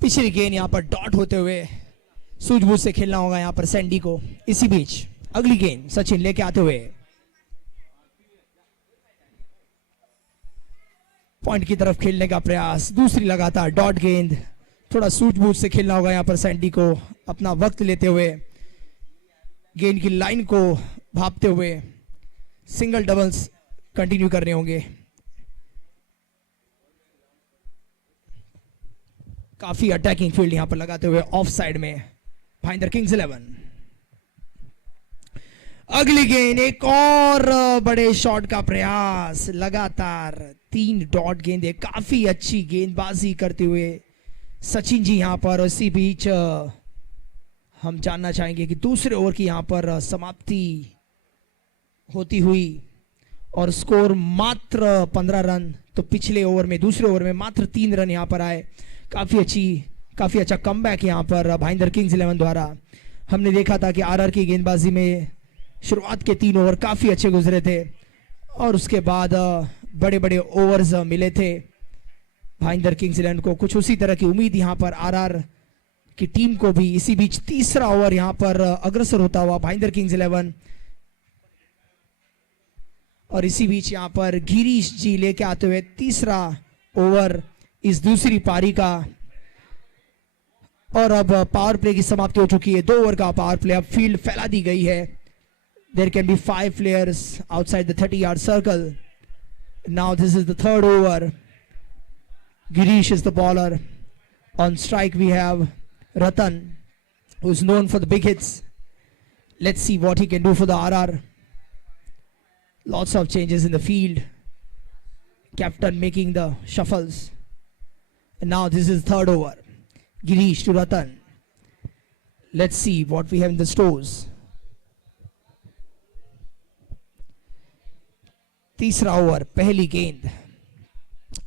पिछली गेंद यहां पर डॉट होते हुए सूझबूझ से खेलना होगा यहां पर सैंडी को। इसी बीच अगली गेंद सचिन लेके आते हुए पॉइंट की तरफ खेलने का प्रयास, दूसरी लगातार डॉट गेंद। थोड़ा सूझबूझ से खेलना होगा यहां पर सैंडी को, अपना वक्त लेते हुए, गेंद की लाइन को भापते हुए सिंगल डबल्स कंटिन्यू करने होंगे। काफी अटैकिंग फील्ड यहां पर लगाते हुए ऑफ साइड में भाईंदर किंग्स 11। अगली गेंद एक और बड़े शॉट का प्रयास, लगातार 3 डॉट गेंदें, काफी अच्छी गेंदबाजी करते हुए सचिन जी यहां पर। इसी बीच हम जानना चाहेंगे कि दूसरे ओवर की यहां पर समाप्ति होती हुई और स्कोर मात्र 15 रन, तो पिछले ओवर में दूसरे ओवर में मात्र 3 रन यहां पर आए। काफी अच्छा कमबैक यहां पर भाईंदर किंग्स 11 द्वारा। हमने देखा था कि आरआर की गेंदबाजी में शुरुआत के 3 ओवर काफी अच्छे गुजरे थे और उसके बाद बड़े बड़े ओवर्स मिले थे भाईंदर किंग्स 11 को। कुछ उसी तरह की उम्मीद यहां पर आरआर की टीम को भी। इसी बीच तीसरा ओवर यहां पर अग्रसर होता हुआ भाईंदर किंग्स 11, और इसी बीच यहां पर गिरीश जी लेके आते हुए तीसरा ओवर इस दूसरी पारी का। और अब पावर प्ले की समाप्ति हो चुकी है, 2 ओवर का पावर प्ले। अब फील्ड फैला दी गई है। There can be 5 players outside the 30-yard circle. Now this is the 3rd over. Girish is the bowler. On strike we have Ratan, who is known for the big hits. Let's see what he can do for the RR. Lots of changes in the field. Captain making the shuffles. And now this is 3rd over. Girish to Ratan. Let's see what we have in the stores. तीसरा over, पहली गेंद,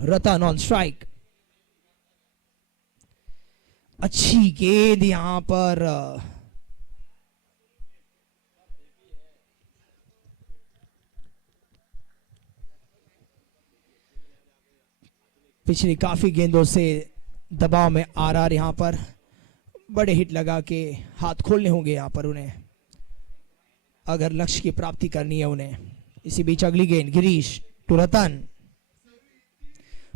रतन on strike. अच्छी गेंद यहां पर पिछली काफी गेंदों से दबाव में आरआर यहां पर बड़े हिट लगा के हाथ खोलने होंगे यहां पर उन्हें, अगर लक्ष्य की प्राप्ति करनी है उन्हें। इसी बीच अगली गेंद, गिरीश टू रतन,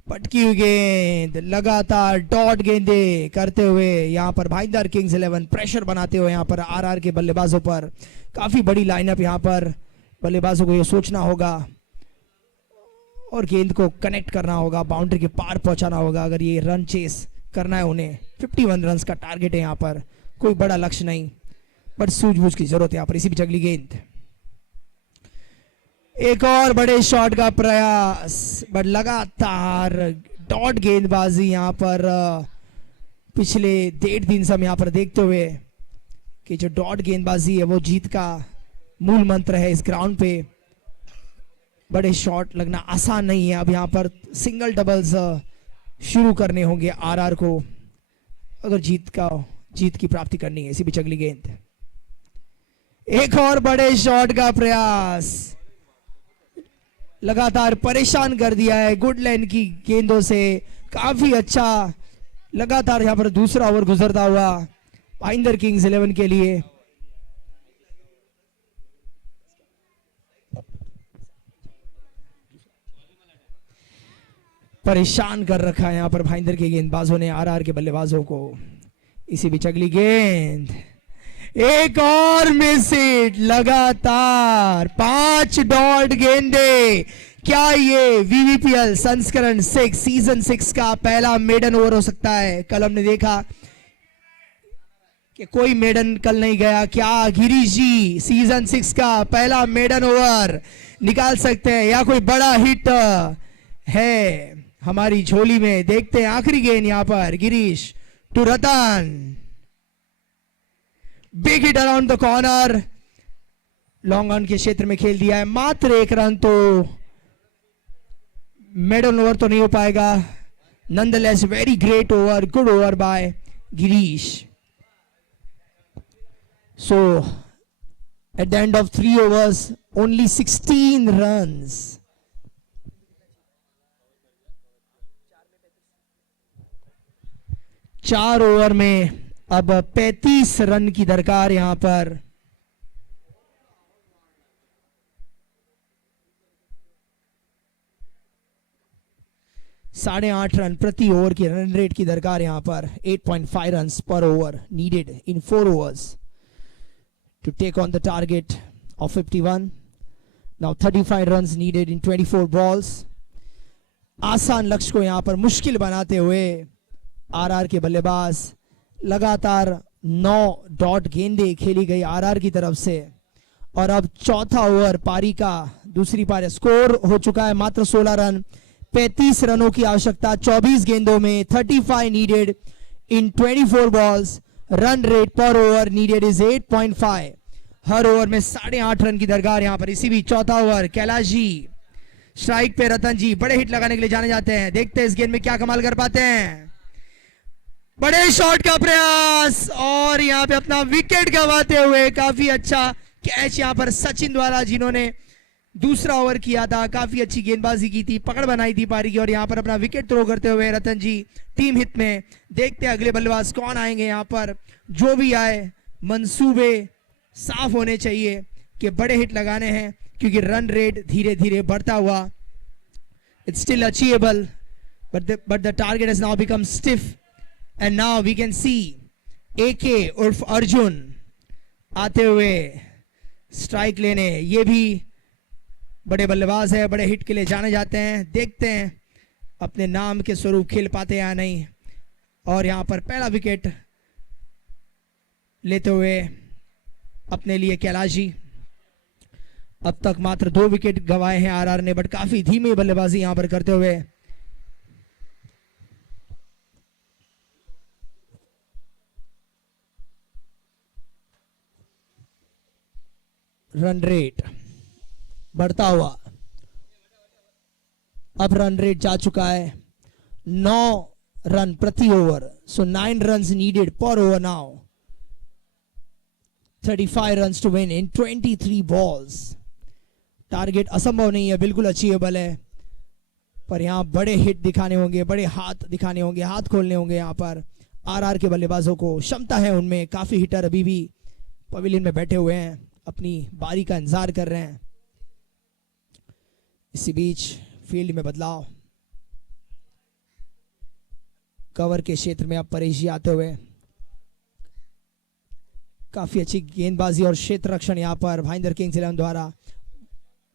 पटकी हुई गेंद, लगातार डॉट गेंदे करते हुए यहां पर भाईंदर किंग्स 11 प्रेशर बनाते हुए यहां पर आरआर के बल्लेबाजों पर। काफी बड़ी लाइनअप यहां पर, बल्लेबाजों को यह सोचना होगा और गेंद को कनेक्ट करना होगा, बाउंड्री के पार पहुंचाना होगा अगर ये रन चेस करना है उन्हें। 51 रन का टारगेट है यहां पर, कोई बड़ा लक्ष्य नहीं, बट सूझबूझ की जरूरत है यहां पर। इसी बीच अगली गेंद, एक और बड़े शॉट का प्रयास, बट लगातार डॉट गेंदबाजी यहां पर पिछले 1.5 दिन से हम यहां पर देखते हुए कि जो डॉट गेंदबाजी है वो जीत का मूल मंत्र है इस ग्राउंड पे। बड़े शॉट लगना आसान नहीं है। अब यहां पर सिंगल डबल्स शुरू करने होंगे आरआर को। अगर जीत की प्राप्ति करनी है। इसी बीच अगली गेंद, एक और बड़े शॉट का प्रयास, लगातार परेशान कर दिया है गुडलैंड की गेंदों से। काफी अच्छा लगातार यहां पर दूसरा ओवर गुजरता हुआ भाईंदर किंग्स 11 के लिए। परेशान कर रखा है यहां पर भाईंदर के गेंदबाजों ने आरआर के बल्लेबाजों को। इसी बीच अगली गेंद, एक और मिस हिट, लगातार 5 डॉट गेंदे। क्या ये वीवीपीएल संस्करण 6 सीजन 6 का पहला मेडन ओवर हो सकता है? कल हमने देखा कि कोई मेडन कल नहीं गया। क्या गिरीश जी सीजन 6 का पहला मेडन ओवर निकाल सकते हैं या कोई बड़ा हिट है हमारी झोली में? देखते हैं आखिरी गेंद यहां पर, Girish to Ratan, big hit around the corner, long on के क्षेत्र में खेल दिया है। मात्र 1 रन, तो मेडल ओवर तो नहीं हो पाएगा। Nonetheless very great over, good over by Girish. So at the end of 3 overs only 16 runs। चार ओवर में अब 35 रन की दरकार यहां पर। साढ़े 8 रन प्रति ओवर की रन रेट की दरकार यहां पर। 8.5 runs per over needed in 4 overs to take on the target of 51. Now 35 runs needed in 24 balls. आसान लक्ष्य को यहां पर मुश्किल बनाते हुए आरआर के बल्लेबाज, लगातार 9 डॉट गेंदें खेली गई आरआर की तरफ से। और अब चौथा ओवर पारी का, दूसरी पारी, स्कोर हो चुका है मात्र 16 रन। 35 रनों की आवश्यकता 24 गेंदों में, 35 needed in 24 balls. Run rate पर ओवर नीडेड इज 8.5। हर ओवर में 8.5 रन की दरकार यहां पर। इसी भी चौथा ओवर, कैलाश जी स्ट्राइक पे, रतन जी बड़े हिट लगाने के लिए जाने जाते हैं। देखते हैं इस गेंद में क्या कमाल कर पाते हैं। बड़े शॉट का प्रयास और यहां पे अपना विकेट गंवाते हुए काफी अच्छा कैच यहां पर सचिन द्वारा, जिन्होंने दूसरा ओवर किया था। काफी अच्छी गेंदबाजी की थी, पकड़ बनाई थी पारी की, और यहां पर अपना विकेट थ्रो करते हुए रतन जी टीम हित में। देखते हैं अगले बल्लेबाज कौन आएंगे यहां पर। जो भी आए मंसूबे साफ होने चाहिए कि बड़े हिट लगाने हैं, क्योंकि रन रेट धीरे धीरे बढ़ता हुआ, it's still achievable, but the target has now become stiff. And now we can see AK उर्फ अर्जुन आते हुए स्ट्राइक लेने। ये भी बड़े बल्लेबाज है, बड़े हिट के लिए जाने जाते हैं। देखते हैं अपने नाम के स्वरूप खेल पाते या नहीं। और यहां पर पहला विकेट लेते हुए अपने लिए कैलाश जी। अब तक मात्र 2 विकेट गंवाए हैं आरआर ने, बट काफी धीमी बल्लेबाजी यहां पर करते हुए। रन रेट बढ़ता हुआ, अब रन रेट जा चुका है 9 रन प्रति over. So 9 runs needed per over now. 35 runs to win in 23 balls. Target असंभव नहीं है, बिल्कुल अचीवेबल है, पर यहां बड़े हिट दिखाने होंगे, बड़े हाथ दिखाने होंगे, हाथ खोलने होंगे यहां पर। आरआर के बल्लेबाजों को क्षमता है उनमें। काफी हिटर अभी भी पवेलियन में बैठे हुए हैं, अपनी बारी का इंतजार कर रहे हैं। इसी बीच फील्ड में बदलाव, कवर के क्षेत्र में अब परेश जी आते हुए। काफी अच्छी गेंदबाजी और क्षेत्र रक्षण यहां पर भाईंदर किंग्स 11 द्वारा।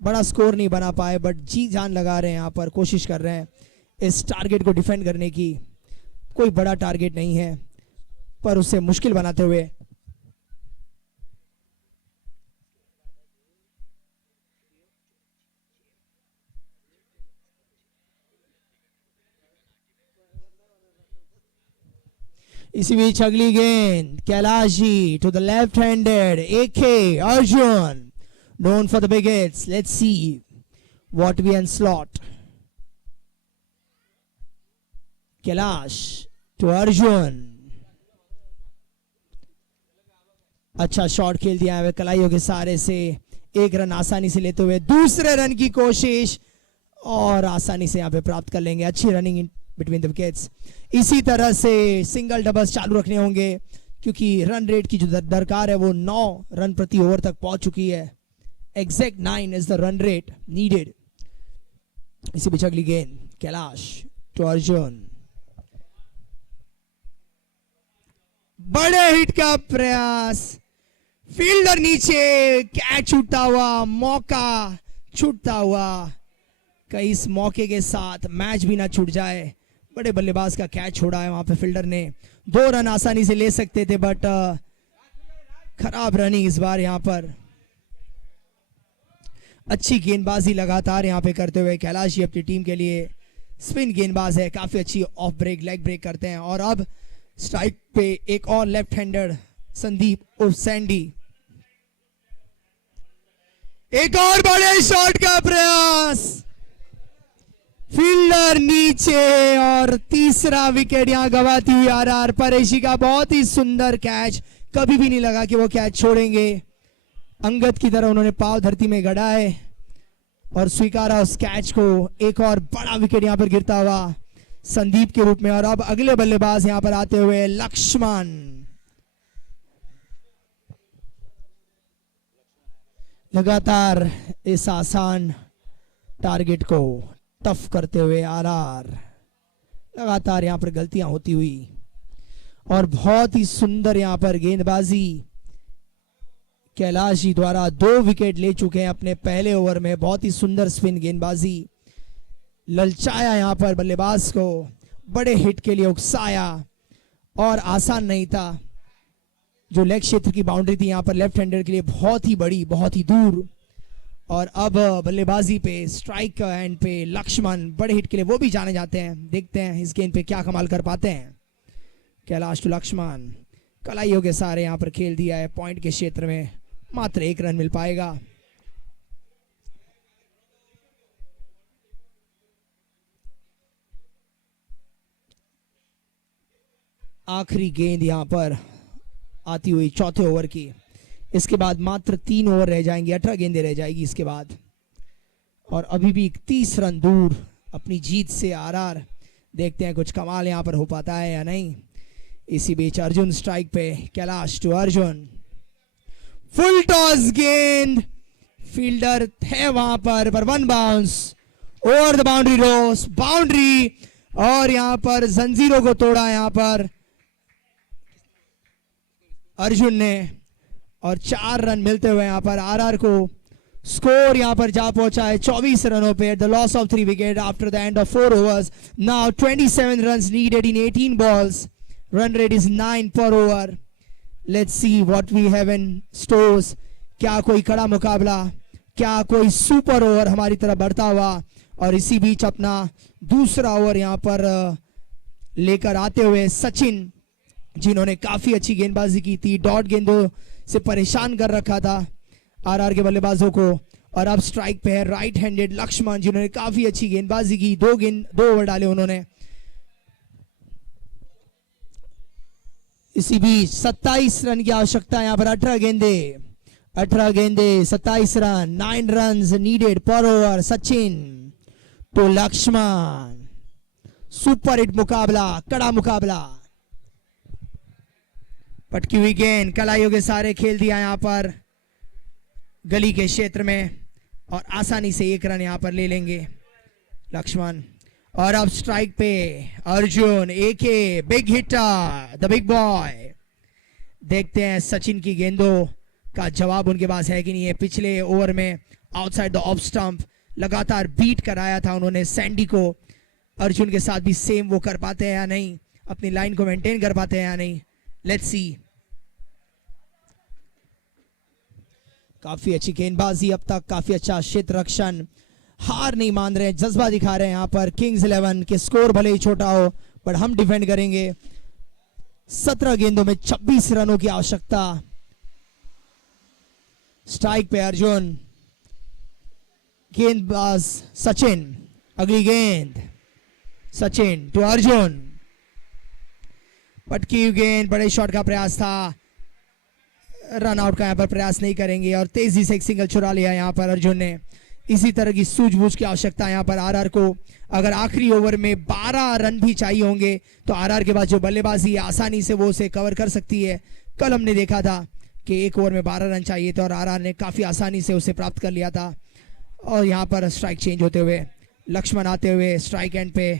बड़ा स्कोर नहीं बना पाए, बट जी जान लगा रहे हैं यहां पर, कोशिश कर रहे हैं इस टारगेट को डिफेंड करने की। कोई बड़ा टारगेट नहीं है, पर उसे मुश्किल बनाते हुए। इसी बीच अगली गेंद, Kailash ji to the left handed AK Arjun, known for the big hits. Let's see what we slot. Kailash to Arjun. अच्छा शॉट खेल दिया है कलाइयों के सहारे से, एक रन आसानी से लेते हुए दूसरे रन की कोशिश और आसानी से यहाँ पे प्राप्त कर लेंगे। अच्छी running in between the wickets. इसी तरह से सिंगल डबल्स चालू रखने होंगे क्योंकि रन रेट की जो दरकार है वो 9 रन प्रति ओवर तक पहुंच चुकी है। Exact 9 is the run rate needed. इसी बीच अगली गेंद कैलाश टू अर्जुन, बड़े हिट का प्रयास, फील्डर नीचे, कैच छूटता हुआ, मौका छूटता हुआ। कहीं इस मौके के साथ मैच भी ना छूट जाए। बड़े बल्लेबाज का कैच छोड़ा है वहां पे फील्डर ने। 2 रन आसानी से ले सकते थे बट खराब रनिंग इस बार यहां पर। अच्छी गेंदबाजी लगातार यहां पे करते हुए कैलाश जी अपनी टीम के लिए स्पिन गेंदबाज है, काफी अच्छी ऑफ ब्रेक लेग ब्रेक करते हैं। और अब स्ट्राइक पे एक और लेफ्ट हैंडर संदीप उर्फ सैंडी। एक और बड़े शॉट का प्रयास, फील्डर नीचे और तीसरा विकेट यहां गवाती हुई आरआर। परेशी का बहुत ही सुंदर कैच, कभी भी नहीं लगा कि वो कैच छोड़ेंगे। अंगद की तरह उन्होंने पांव धरती में गड़ा है और स्वीकारा उस कैच को। एक और बड़ा विकेट यहां पर गिरता हुआ संदीप के रूप में। और अब अगले बल्लेबाज यहां पर आते हुए लक्ष्मण। लगातार इस आसान टारगेट को टफ करते हुए आरआर, लगातार यहां पर गलतियां होती हुई और बहुत ही सुंदर यहां पर गेंदबाजी कैलाश जी द्वारा। 2 विकेट ले चुके हैं अपने पहले ओवर में। बहुत ही सुंदर स्पिन गेंदबाजी, ललचाया यहां पर बल्लेबाज को, बड़े हिट के लिए उकसाया और आसान नहीं था। जो लेग क्षेत्र की बाउंड्री थी यहां पर लेफ्ट हैंडर के लिए बहुत ही बड़ी, बहुत ही दूर। और अब बल्लेबाजी पे स्ट्राइक एंड पे लक्ष्मण, बड़े हिट के लिए वो भी जाने जाते हैं। देखते हैं इस गेंद पे क्या कमाल कर पाते हैं। कैलाश टू लक्ष्मण, कलाइयों के सारे यहां पर खेल दिया है। पॉइंट के क्षेत्र में मात्र 1 रन मिल पाएगा। आखिरी गेंद यहां पर आती हुई चौथे ओवर की। इसके बाद मात्र 3 ओवर रह जाएंगे, 18 गेंदें रह जाएगी इसके बाद। और अभी भी 30 रन दूर अपनी जीत से आरआर। देखते हैं कुछ कमाल यहां पर हो पाता है या नहीं। इसी बीच अर्जुन स्ट्राइक पे, Kailash to Arjun, full toss गेंद, फील्डर है वहां पर 1 bounce over the boundary ropes, boundary. और यहां पर जंजीरों को तोड़ा यहां पर अर्जुन ने और 4 रन मिलते हुए यहां पर आरआर को स्कोर यहां पर जा पहुंचा है 24 रनों पे। The loss of 3 wicket after the end of 4 overs. Now 27 runs needed in 18 balls. Run rate is 9 per over. Let's see what we have in stores. क्या कोई कड़ा मुकाबला, क्या कोई सुपर ओवर हमारी तरफ बढ़ता हुआ। और इसी बीच अपना दूसरा ओवर यहां पर लेकर आते हुए सचिन, जिन्होंने काफी अच्छी गेंदबाजी की थी, डॉट गेंदों से परेशान कर रखा था आरआर के बल्लेबाजों को। और अब स्ट्राइक पे है राइट हैंडेड लक्ष्मण, जिन्होंने काफी अच्छी गेंदबाजी की। 2 ओवर डाले उन्होंने। इसी बीच 27 रन की आवश्यकता यहां पर। 18 गेंदे 27 रन, 9 रन नीडेड पर ओवर। सचिन तो लक्ष्मण, सुपर हिट मुकाबला, कड़ा मुकाबला। पटकी हुई गेंद, कलाइयों के सारे खेल दिया यहां पर गली के क्षेत्र में और आसानी से 1 रन यहां पर ले लेंगे लक्ष्मण। और अब स्ट्राइक पे Arjun, AK big hitter, the big boy. देखते हैं सचिन की गेंदों का जवाब उनके पास है कि नहीं है। पिछले ओवर में आउटसाइड द ऑफ स्टंप लगातार बीट कराया था उन्होंने सैंडी को। अर्जुन के साथ भी सेम वो कर पाते हैं या नहीं, अपनी लाइन को मेंटेन कर पाते हैं या नहीं। Let's see. काफी अच्छी गेंदबाजी अब तक, काफी अच्छा क्षेत्र रक्षण। हार नहीं मान रहे, जज्बा दिखा रहे हैं यहां पर किंग्स 11 के। स्कोर भले ही छोटा हो पर हम डिफेंड करेंगे। 17 गेंदों में 26 रनों की आवश्यकता। स्ट्राइक पे अर्जुन, गेंदबाज सचिन। अगली गेंद सचिन टू अर्जुन, पटकी हुई गेंद, बड़े शॉट का प्रयास था। रन आउट का यहाँ पर प्रयास नहीं करेंगे और तेजी से एक सिंगल चुरा लिया यहाँ पर अर्जुन ने। इसी तरह की सूझबूझ की आवश्यकता यहाँ पर आरआर को। अगर आखिरी ओवर में 12 रन भी चाहिए होंगे तो आरआर के पास जो बल्लेबाजी है आसानी से वो उसे कवर कर सकती है। कल हमने देखा था कि एक ओवर में 12 रन चाहिए थे और आरआर ने काफी आसानी से उसे प्राप्त कर लिया था। और यहाँ पर स्ट्राइक चेंज होते हुए लक्ष्मण आते हुए स्ट्राइक एंड पे।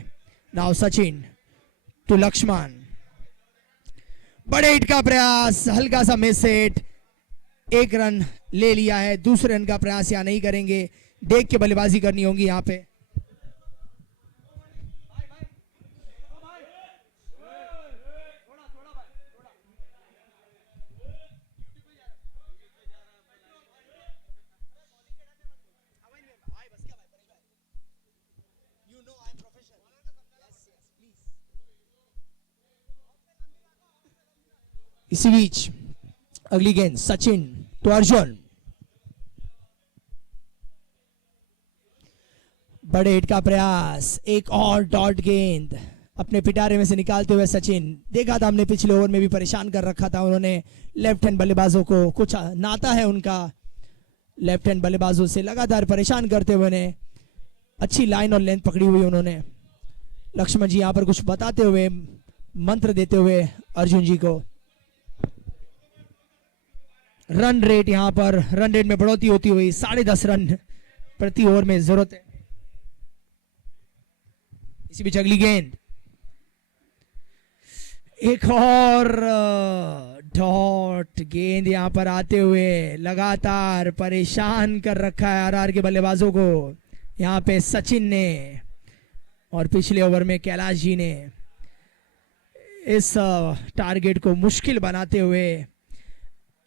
नाउ सचिन टू लक्ष्मण, बड़े हिट का प्रयास, हल्का सा मिस हिट, 1 रन ले लिया है। दूसरे रन का प्रयास यहाँ नहीं करेंगे, देख के बल्लेबाजी करनी होगी यहाँ पे। इसी बीच अगली गेंद सचिन टू अर्जुन, बड़े हिट का प्रयास, एक और डॉट गेंद अपने पिटारे में से निकालते हुए सचिन। देखा था हमने पिछले ओवर में भी परेशान कर रखा था उन्होंने लेफ्ट हैंड बल्लेबाजों को, कुछ नाता है उनका लेफ्ट हैंड बल्लेबाजों से, लगातार परेशान करते हुए उन्हें अच्छी लाइन और लेंथ पकड़ी हुई उन्होंने। लक्ष्मण जी यहाँ पर कुछ बताते हुए, मंत्र देते हुए अर्जुन जी को। रन रेट यहाँ पर, रन रेट में बढ़ोतरी होती हुई 10.5 रन प्रति ओवर में जरूरत है। इसी बीच अगली गेंद, एक और डॉट गेंद यहाँ पर आते हुए लगातार परेशान कर रखा है आरआर के बल्लेबाजों को यहाँ पे सचिन ने और पिछले ओवर में कैलाश जी ने। इस टारगेट को मुश्किल बनाते हुए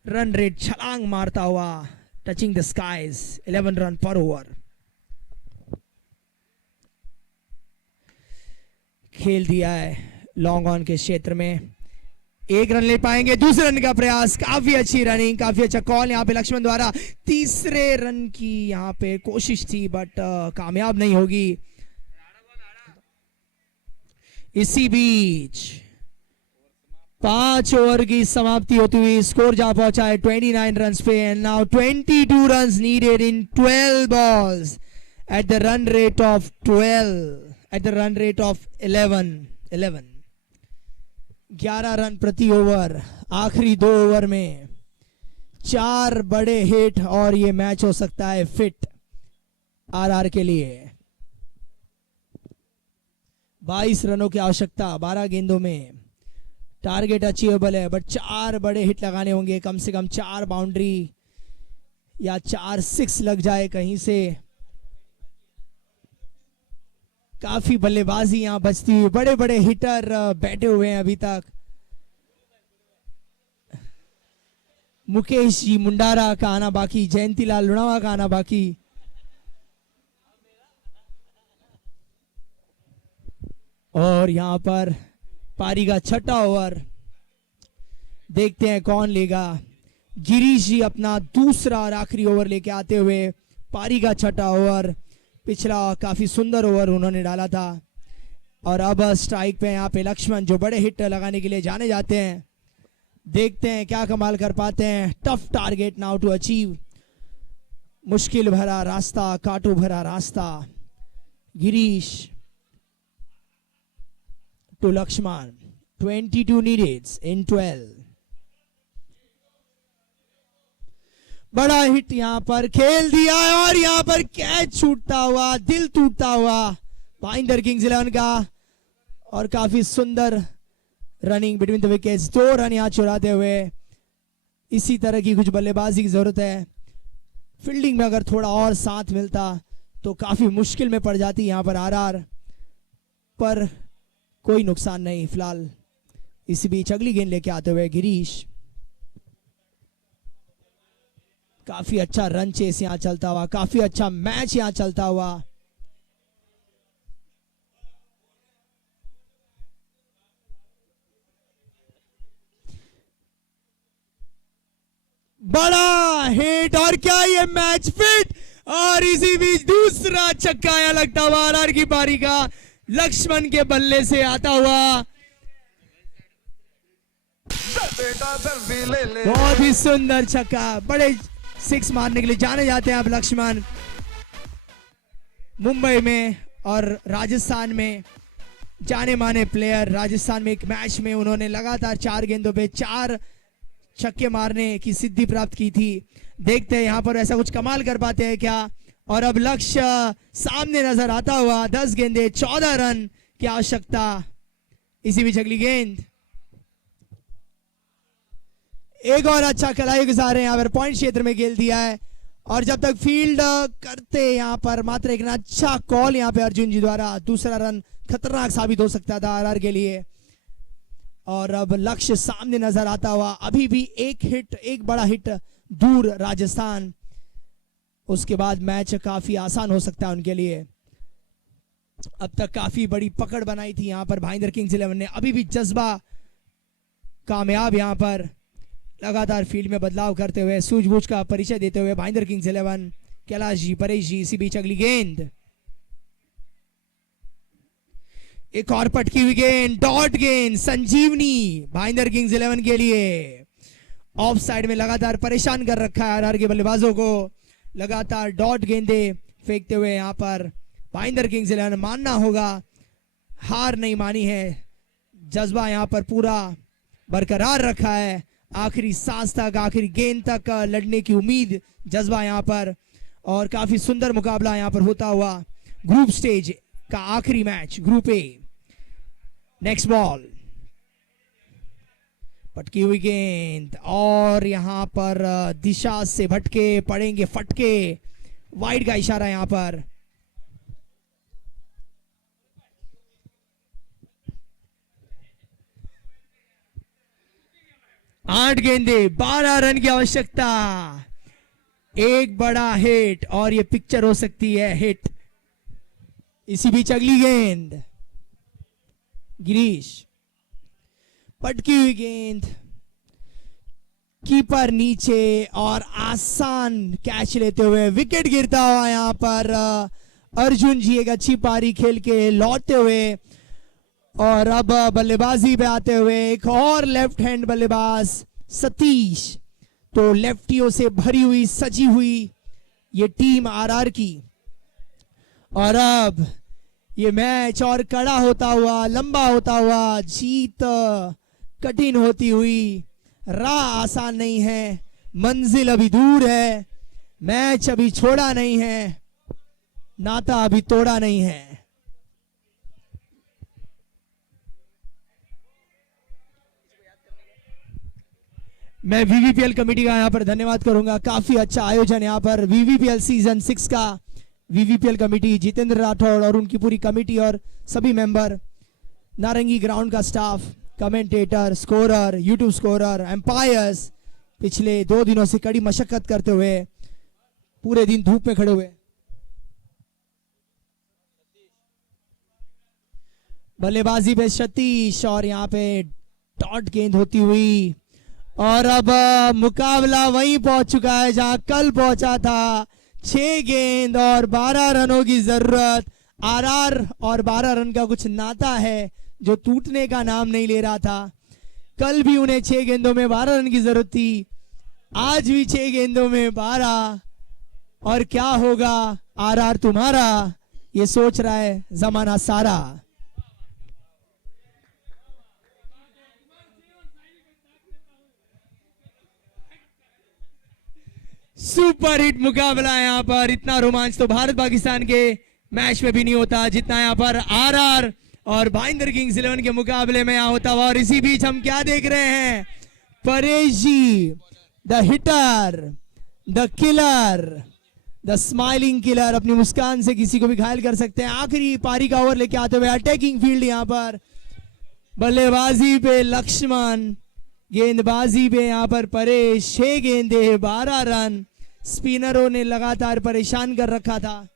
रन रेट छलांग मारता हुआ टचिंग द स्काइज, 11 रन पर ओवर। खेल दिया है लॉन्ग ऑन के क्षेत्र में, 1 रन ले पाएंगे। दूसरे रन का प्रयास, काफी अच्छी रनिंग, काफी अच्छा कॉल यहाँ पे लक्ष्मण द्वारा। तीसरे रन की यहाँ पे कोशिश थी बट कामयाब नहीं होगी। इसी बीच 5 ओवर की समाप्ति होती हुई स्कोर जा पहुंचा है 29 रन पे। And now 22 run needed in 12 balls at the run rate of 11 run प्रति ओवर। आखिरी 2 ओवर में 4 बड़े हिट और ये मैच हो सकता है फिट आरआर के लिए। 22 रनों की आवश्यकता 12 गेंदों में। टारगेट अचीवेबल है बट 4 बड़े हिट लगाने होंगे, कम से कम 4 बाउंड्री या 4 6 लग जाए कहीं से। काफी बल्लेबाजी यहां बचती हुई, बड़े बड़े हिटर बैठे हुए हैं अभी तक। मुकेश जी मुंडारा का आना बाकी, जयंतीलाल लुणावा का आना बाकी। और यहां पर पारी का 6ठा ओवर, देखते हैं कौन लेगा। गिरीश जी अपना दूसरा और आखिरी ओवर लेके आते हुए, पारी का 6ठा ओवर। पिछला काफी सुंदर ओवर उन्होंने डाला था। और अब स्ट्राइक पे यहाँ पे लक्ष्मण जो बड़े हिट लगाने के लिए जाने जाते हैं। देखते हैं क्या कमाल कर पाते हैं। Tough target now to achieve, मुश्किल भरा रास्ता, कांटों भरा रास्ता। Girish to Laxman, 22 needed in 12। बड़ा हिट यहां पर खेल दिया है और यहां पर कैच छूटता हुआ, दिल टूटता हुआ बाइंडर किंग्स 11 का। और काफी सुंदर running between the wickets, 2 run यहां चुराते हुए। इसी तरह की कुछ बल्लेबाजी की जरूरत है। फील्डिंग में अगर थोड़ा और साथ मिलता तो काफी मुश्किल में पड़ जाती यहां पर आरआर, पर कोई नुकसान नहीं फिलहाल। इसी बीच अगली गेंद लेके आते हुए गिरीश, काफी अच्छा रन चेस यहां चलता हुआ, काफी अच्छा मैच यहां चलता हुआ। बड़ा हिट और क्या ये मैच फिट। और इसी बीच दूसरा छक्का यहां लगता हुआ आरआर की पारी का, लक्ष्मण के बल्ले से आता हुआ। बेटा सेल्फी ले ले बहुत ही सुंदर छक्का, बड़े सिक्स मारने के लिए जाने जाते हैं अब लक्ष्मण। मुंबई में और राजस्थान में जाने माने प्लेयर। राजस्थान में एक मैच में उन्होंने लगातार 4 गेंदों पे 4 छक्के मारने की सिद्धि प्राप्त की थी। देखते हैं यहाँ पर ऐसा कुछ कमाल कर पाते हैं क्या। और अब लक्ष्य सामने नजर आता हुआ, 10 गेंदे 14 रन की आवश्यकता। इसी बीच अगली गेंद, एक और अच्छा खिलाड़ी गुजारे यहाँ पर पॉइंट क्षेत्र में खेल दिया है। और जब तक फील्ड करते यहाँ पर मात्र एक अच्छा कॉल यहाँ पे अर्जुन जी द्वारा, दूसरा रन खतरनाक साबित हो सकता था आरआर के लिए। और अब लक्ष्य सामने नजर आता हुआ, अभी भी एक हिट, एक बड़ा हिट दूर राजस्थान। उसके बाद मैच काफी आसान हो सकता है उनके लिए। अब तक काफी बड़ी पकड़ बनाई थी यहाँ पर भाईंदर किंग्स 11 ने। अभी भी जज्बा कामयाब यहाँ पर लगातार फील्ड में बदलाव करते हुए, सूझबूझ का परिचय देते हुए भाईंदर किंग्स 11। कैलाश जी, परेश जी। इसी बीच अगली गेंद, एक और पटकी हुई गेंद, डॉट गेंद, संजीवनी भाईंदर किंग्स 11 के लिए। ऑफ साइड में लगातार परेशान कर रखा है आरआर के बल्लेबाजों को। लगातार डॉट गेंदे फेंकते हुए यहाँ पर भाईंदर किंग्स 11। मानना होगा, हार नहीं मानी है, जज्बा यहाँ पर पूरा बरकरार रखा है। आखिरी सांस तक, आखिरी गेंद तक लड़ने की उम्मीद, जज्बा यहाँ पर। और काफी सुंदर मुकाबला यहाँ पर होता हुआ ग्रुप स्टेज का आखिरी match, group A. Next ball, पटकी हुई गेंद और यहां पर दिशा से भटके पड़ेंगे फटके। वाइड का इशारा यहां पर। आठ गेंदे 12 रन की आवश्यकता। एक बड़ा हिट और ये पिक्चर हो सकती है हिट। इसी बीच अगली गेंद, गिरीश, पटकी हुई गेंद, कीपर नीचे और आसान कैच लेते हुए विकेट गिरता हुआ यहां पर अर्जुन जी एक अच्छी पारी खेल के लौटते हुए। और अब बल्लेबाजी पे आते हुए एक और लेफ्ट हैंड बल्लेबाज सतीश। तो लेफ्टियों से भरी हुई, सजी हुई ये टीम आरआर की। और अब ये मैच और कड़ा होता हुआ, लंबा होता हुआ, जीत कठिन होती हुई, राह आसान नहीं है, मंजिल अभी दूर है, मैच अभी छोड़ा नहीं है, नाता अभी तोड़ा नहीं है। मैं वीवीपीएल कमेटी का यहां पर धन्यवाद करूंगा। काफी अच्छा आयोजन यहां पर वीवीपीएल सीजन 6 का। वीवीपीएल कमेटी, जितेंद्र राठौड़ और उनकी पूरी कमेटी और सभी मेंबर, नारंगी ग्राउंड का staff, commentator, scorer, YouTube scorer, umpires, पिछले 2 दिनों से कड़ी मशक्कत करते हुए, पूरे दिन धूप में खड़े हुए। बल्लेबाजी पे सतीश और यहाँ पे डॉट गेंद होती हुई। और अब मुकाबला वहीं पहुंच चुका है जहां कल पहुंचा था। 6 गेंद और 12 रनों की जरूरत। आरआर और 12 रन का कुछ नाता है जो टूटने का नाम नहीं ले रहा था। कल भी उन्हें 6 गेंदों में 12 रन की जरूरत थी, आज भी 6 गेंदों में 12। और क्या होगा आरआर तुम्हारा, ये सोच रहा है जमाना सारा। सुपर हिट मुकाबला यहाँ पर। इतना रोमांच तो भारत पाकिस्तान के मैच में भी नहीं होता जितना यहाँ पर आरआर और भाईंदर किंग्स 11 के मुकाबले में यहाँ होता हुआ। और इसी बीच हम क्या देख रहे हैं, Paresh ji, the hitter, the killer, the smiling killer, अपनी मुस्कान से किसी को भी घायल कर सकते हैं। आखिरी पारी का ओवर लेके आते हुए अटैकिंग फील्ड यहाँ पर। बल्लेबाजी पे लक्ष्मण, गेंदबाजी पे यहाँ पर परेश। 6 गेंदे 12 रन। स्पिनरों ने लगातार परेशान कर रखा था।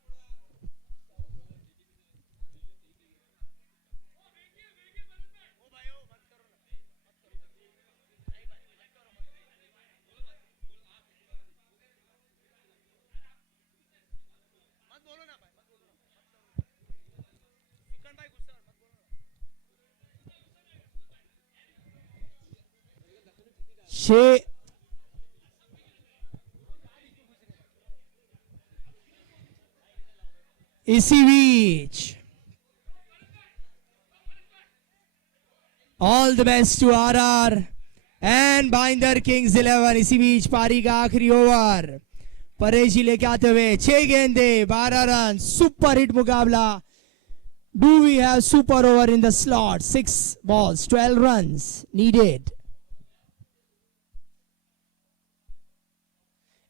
6। इसी बीच all the best to RR and Bhayandar kings 11। इसी बीच पारी का आखिरी ओवर परेश जी लेके आते हुए 6 गेंदे 12 रन। सुपर हिट मुकाबला। Do we have super over in the slot? 6 balls 12 runs needed।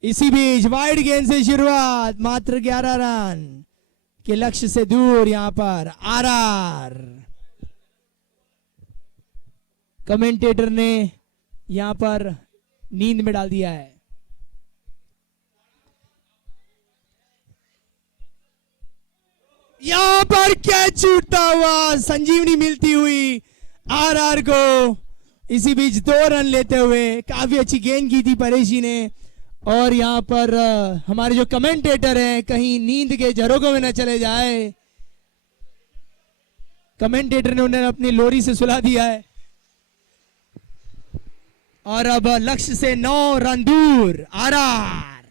इसी बीच वाइड गेंद से शुरुआत, मात्र 11 रन के लक्ष्य से दूर। यहां पर आरआर कमेंटेटर ने यहां पर नींद में डाल दिया है। यहां पर कैच छूटता हुआ, संजीवनी मिलती हुई आरआर को। इसी बीच 2 रन लेते हुए काफी अच्छी गेंद की थी परेश जी ने। और यहां पर हमारे जो कमेंटेटर हैं कहीं नींद के झरोकों में न चले जाए। कमेंटेटर ने उन्हें अपनी लोरी से सुला दिया है। और अब लक्ष्य से 9 रन दूर आरआर।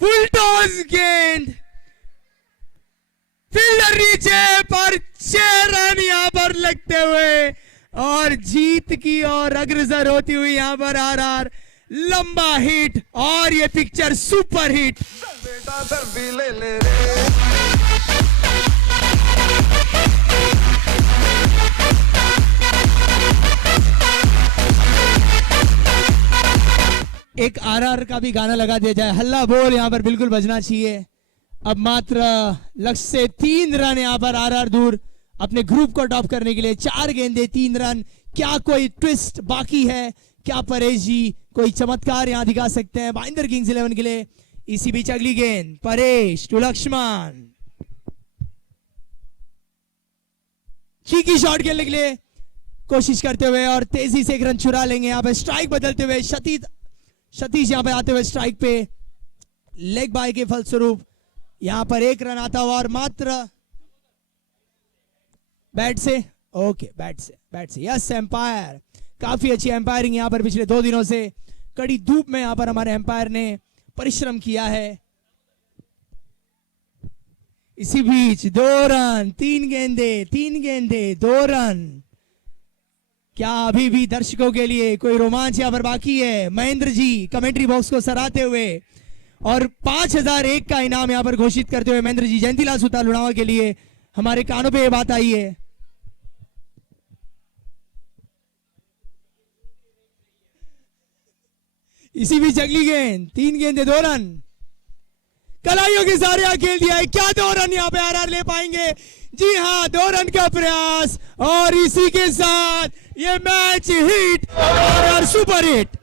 फुल टॉस गेंद, फील्डर नीचे पर 6 रन यहां पर लगते हुए और जीत की ओर अग्रसर होती हुई यहां पर आरआर। लंबा हिट और ये पिक्चर सुपर हिट। बेटा सर्दी ले ले रे। एक आरआर का भी गाना लगा दिया जाए। हल्ला बोल यहां पर बिल्कुल बजना चाहिए। अब मात्र लक्ष्य से 3 रन यहां पर आरआर दूर अपने ग्रुप को टॉप करने के लिए। 4 गेंदे 3 रन। क्या कोई ट्विस्ट बाकी है? क्या परेश जी कोई चमत्कार यहां दिखा सकते हैं भाईंदर किंग्स 11 के लिए? इसी बीच अगली गेंद Paresh to Laxman. Cheeky shot खेलने के लिए कोशिश करते हुए और तेजी से 1 रन चुरा लेंगे। यहां पर स्ट्राइक बदलते हुए सतीश यहां पर आते हुए स्ट्राइक पे। लेग बाय के फलस्वरूप यहां पर 1 रन आता हुआ और मात्र बैट से। ओके, बैट से यस एम्पायर। काफी अच्छी एम्पायरिंग यहां पर पिछले 2 दिनों से कड़ी धूप में यहां पर हमारे एम्पायर ने परिश्रम किया है। इसी बीच 2 रन 3 गेंदे 2 रन। क्या अभी भी दर्शकों के लिए कोई रोमांच यहां पर बाकी है? महेंद्र जी कमेंट्री बॉक्स को सराहते हुए और 5001 का इनाम यहां पर घोषित करते हुए महेंद्र जी जयंतीलाल सुतार लुणावा के लिए हमारे कानों पे ये बात आई है। इसी बीच अगली गेंद 3 गेंदे 2 रन। कलाइयों के सारे खेल दिया है। क्या 2 रन यहां पे आरआर ले पाएंगे? जी हां, 2 रन का प्रयास और इसी के साथ ये मैच हिट और सुपर हिट।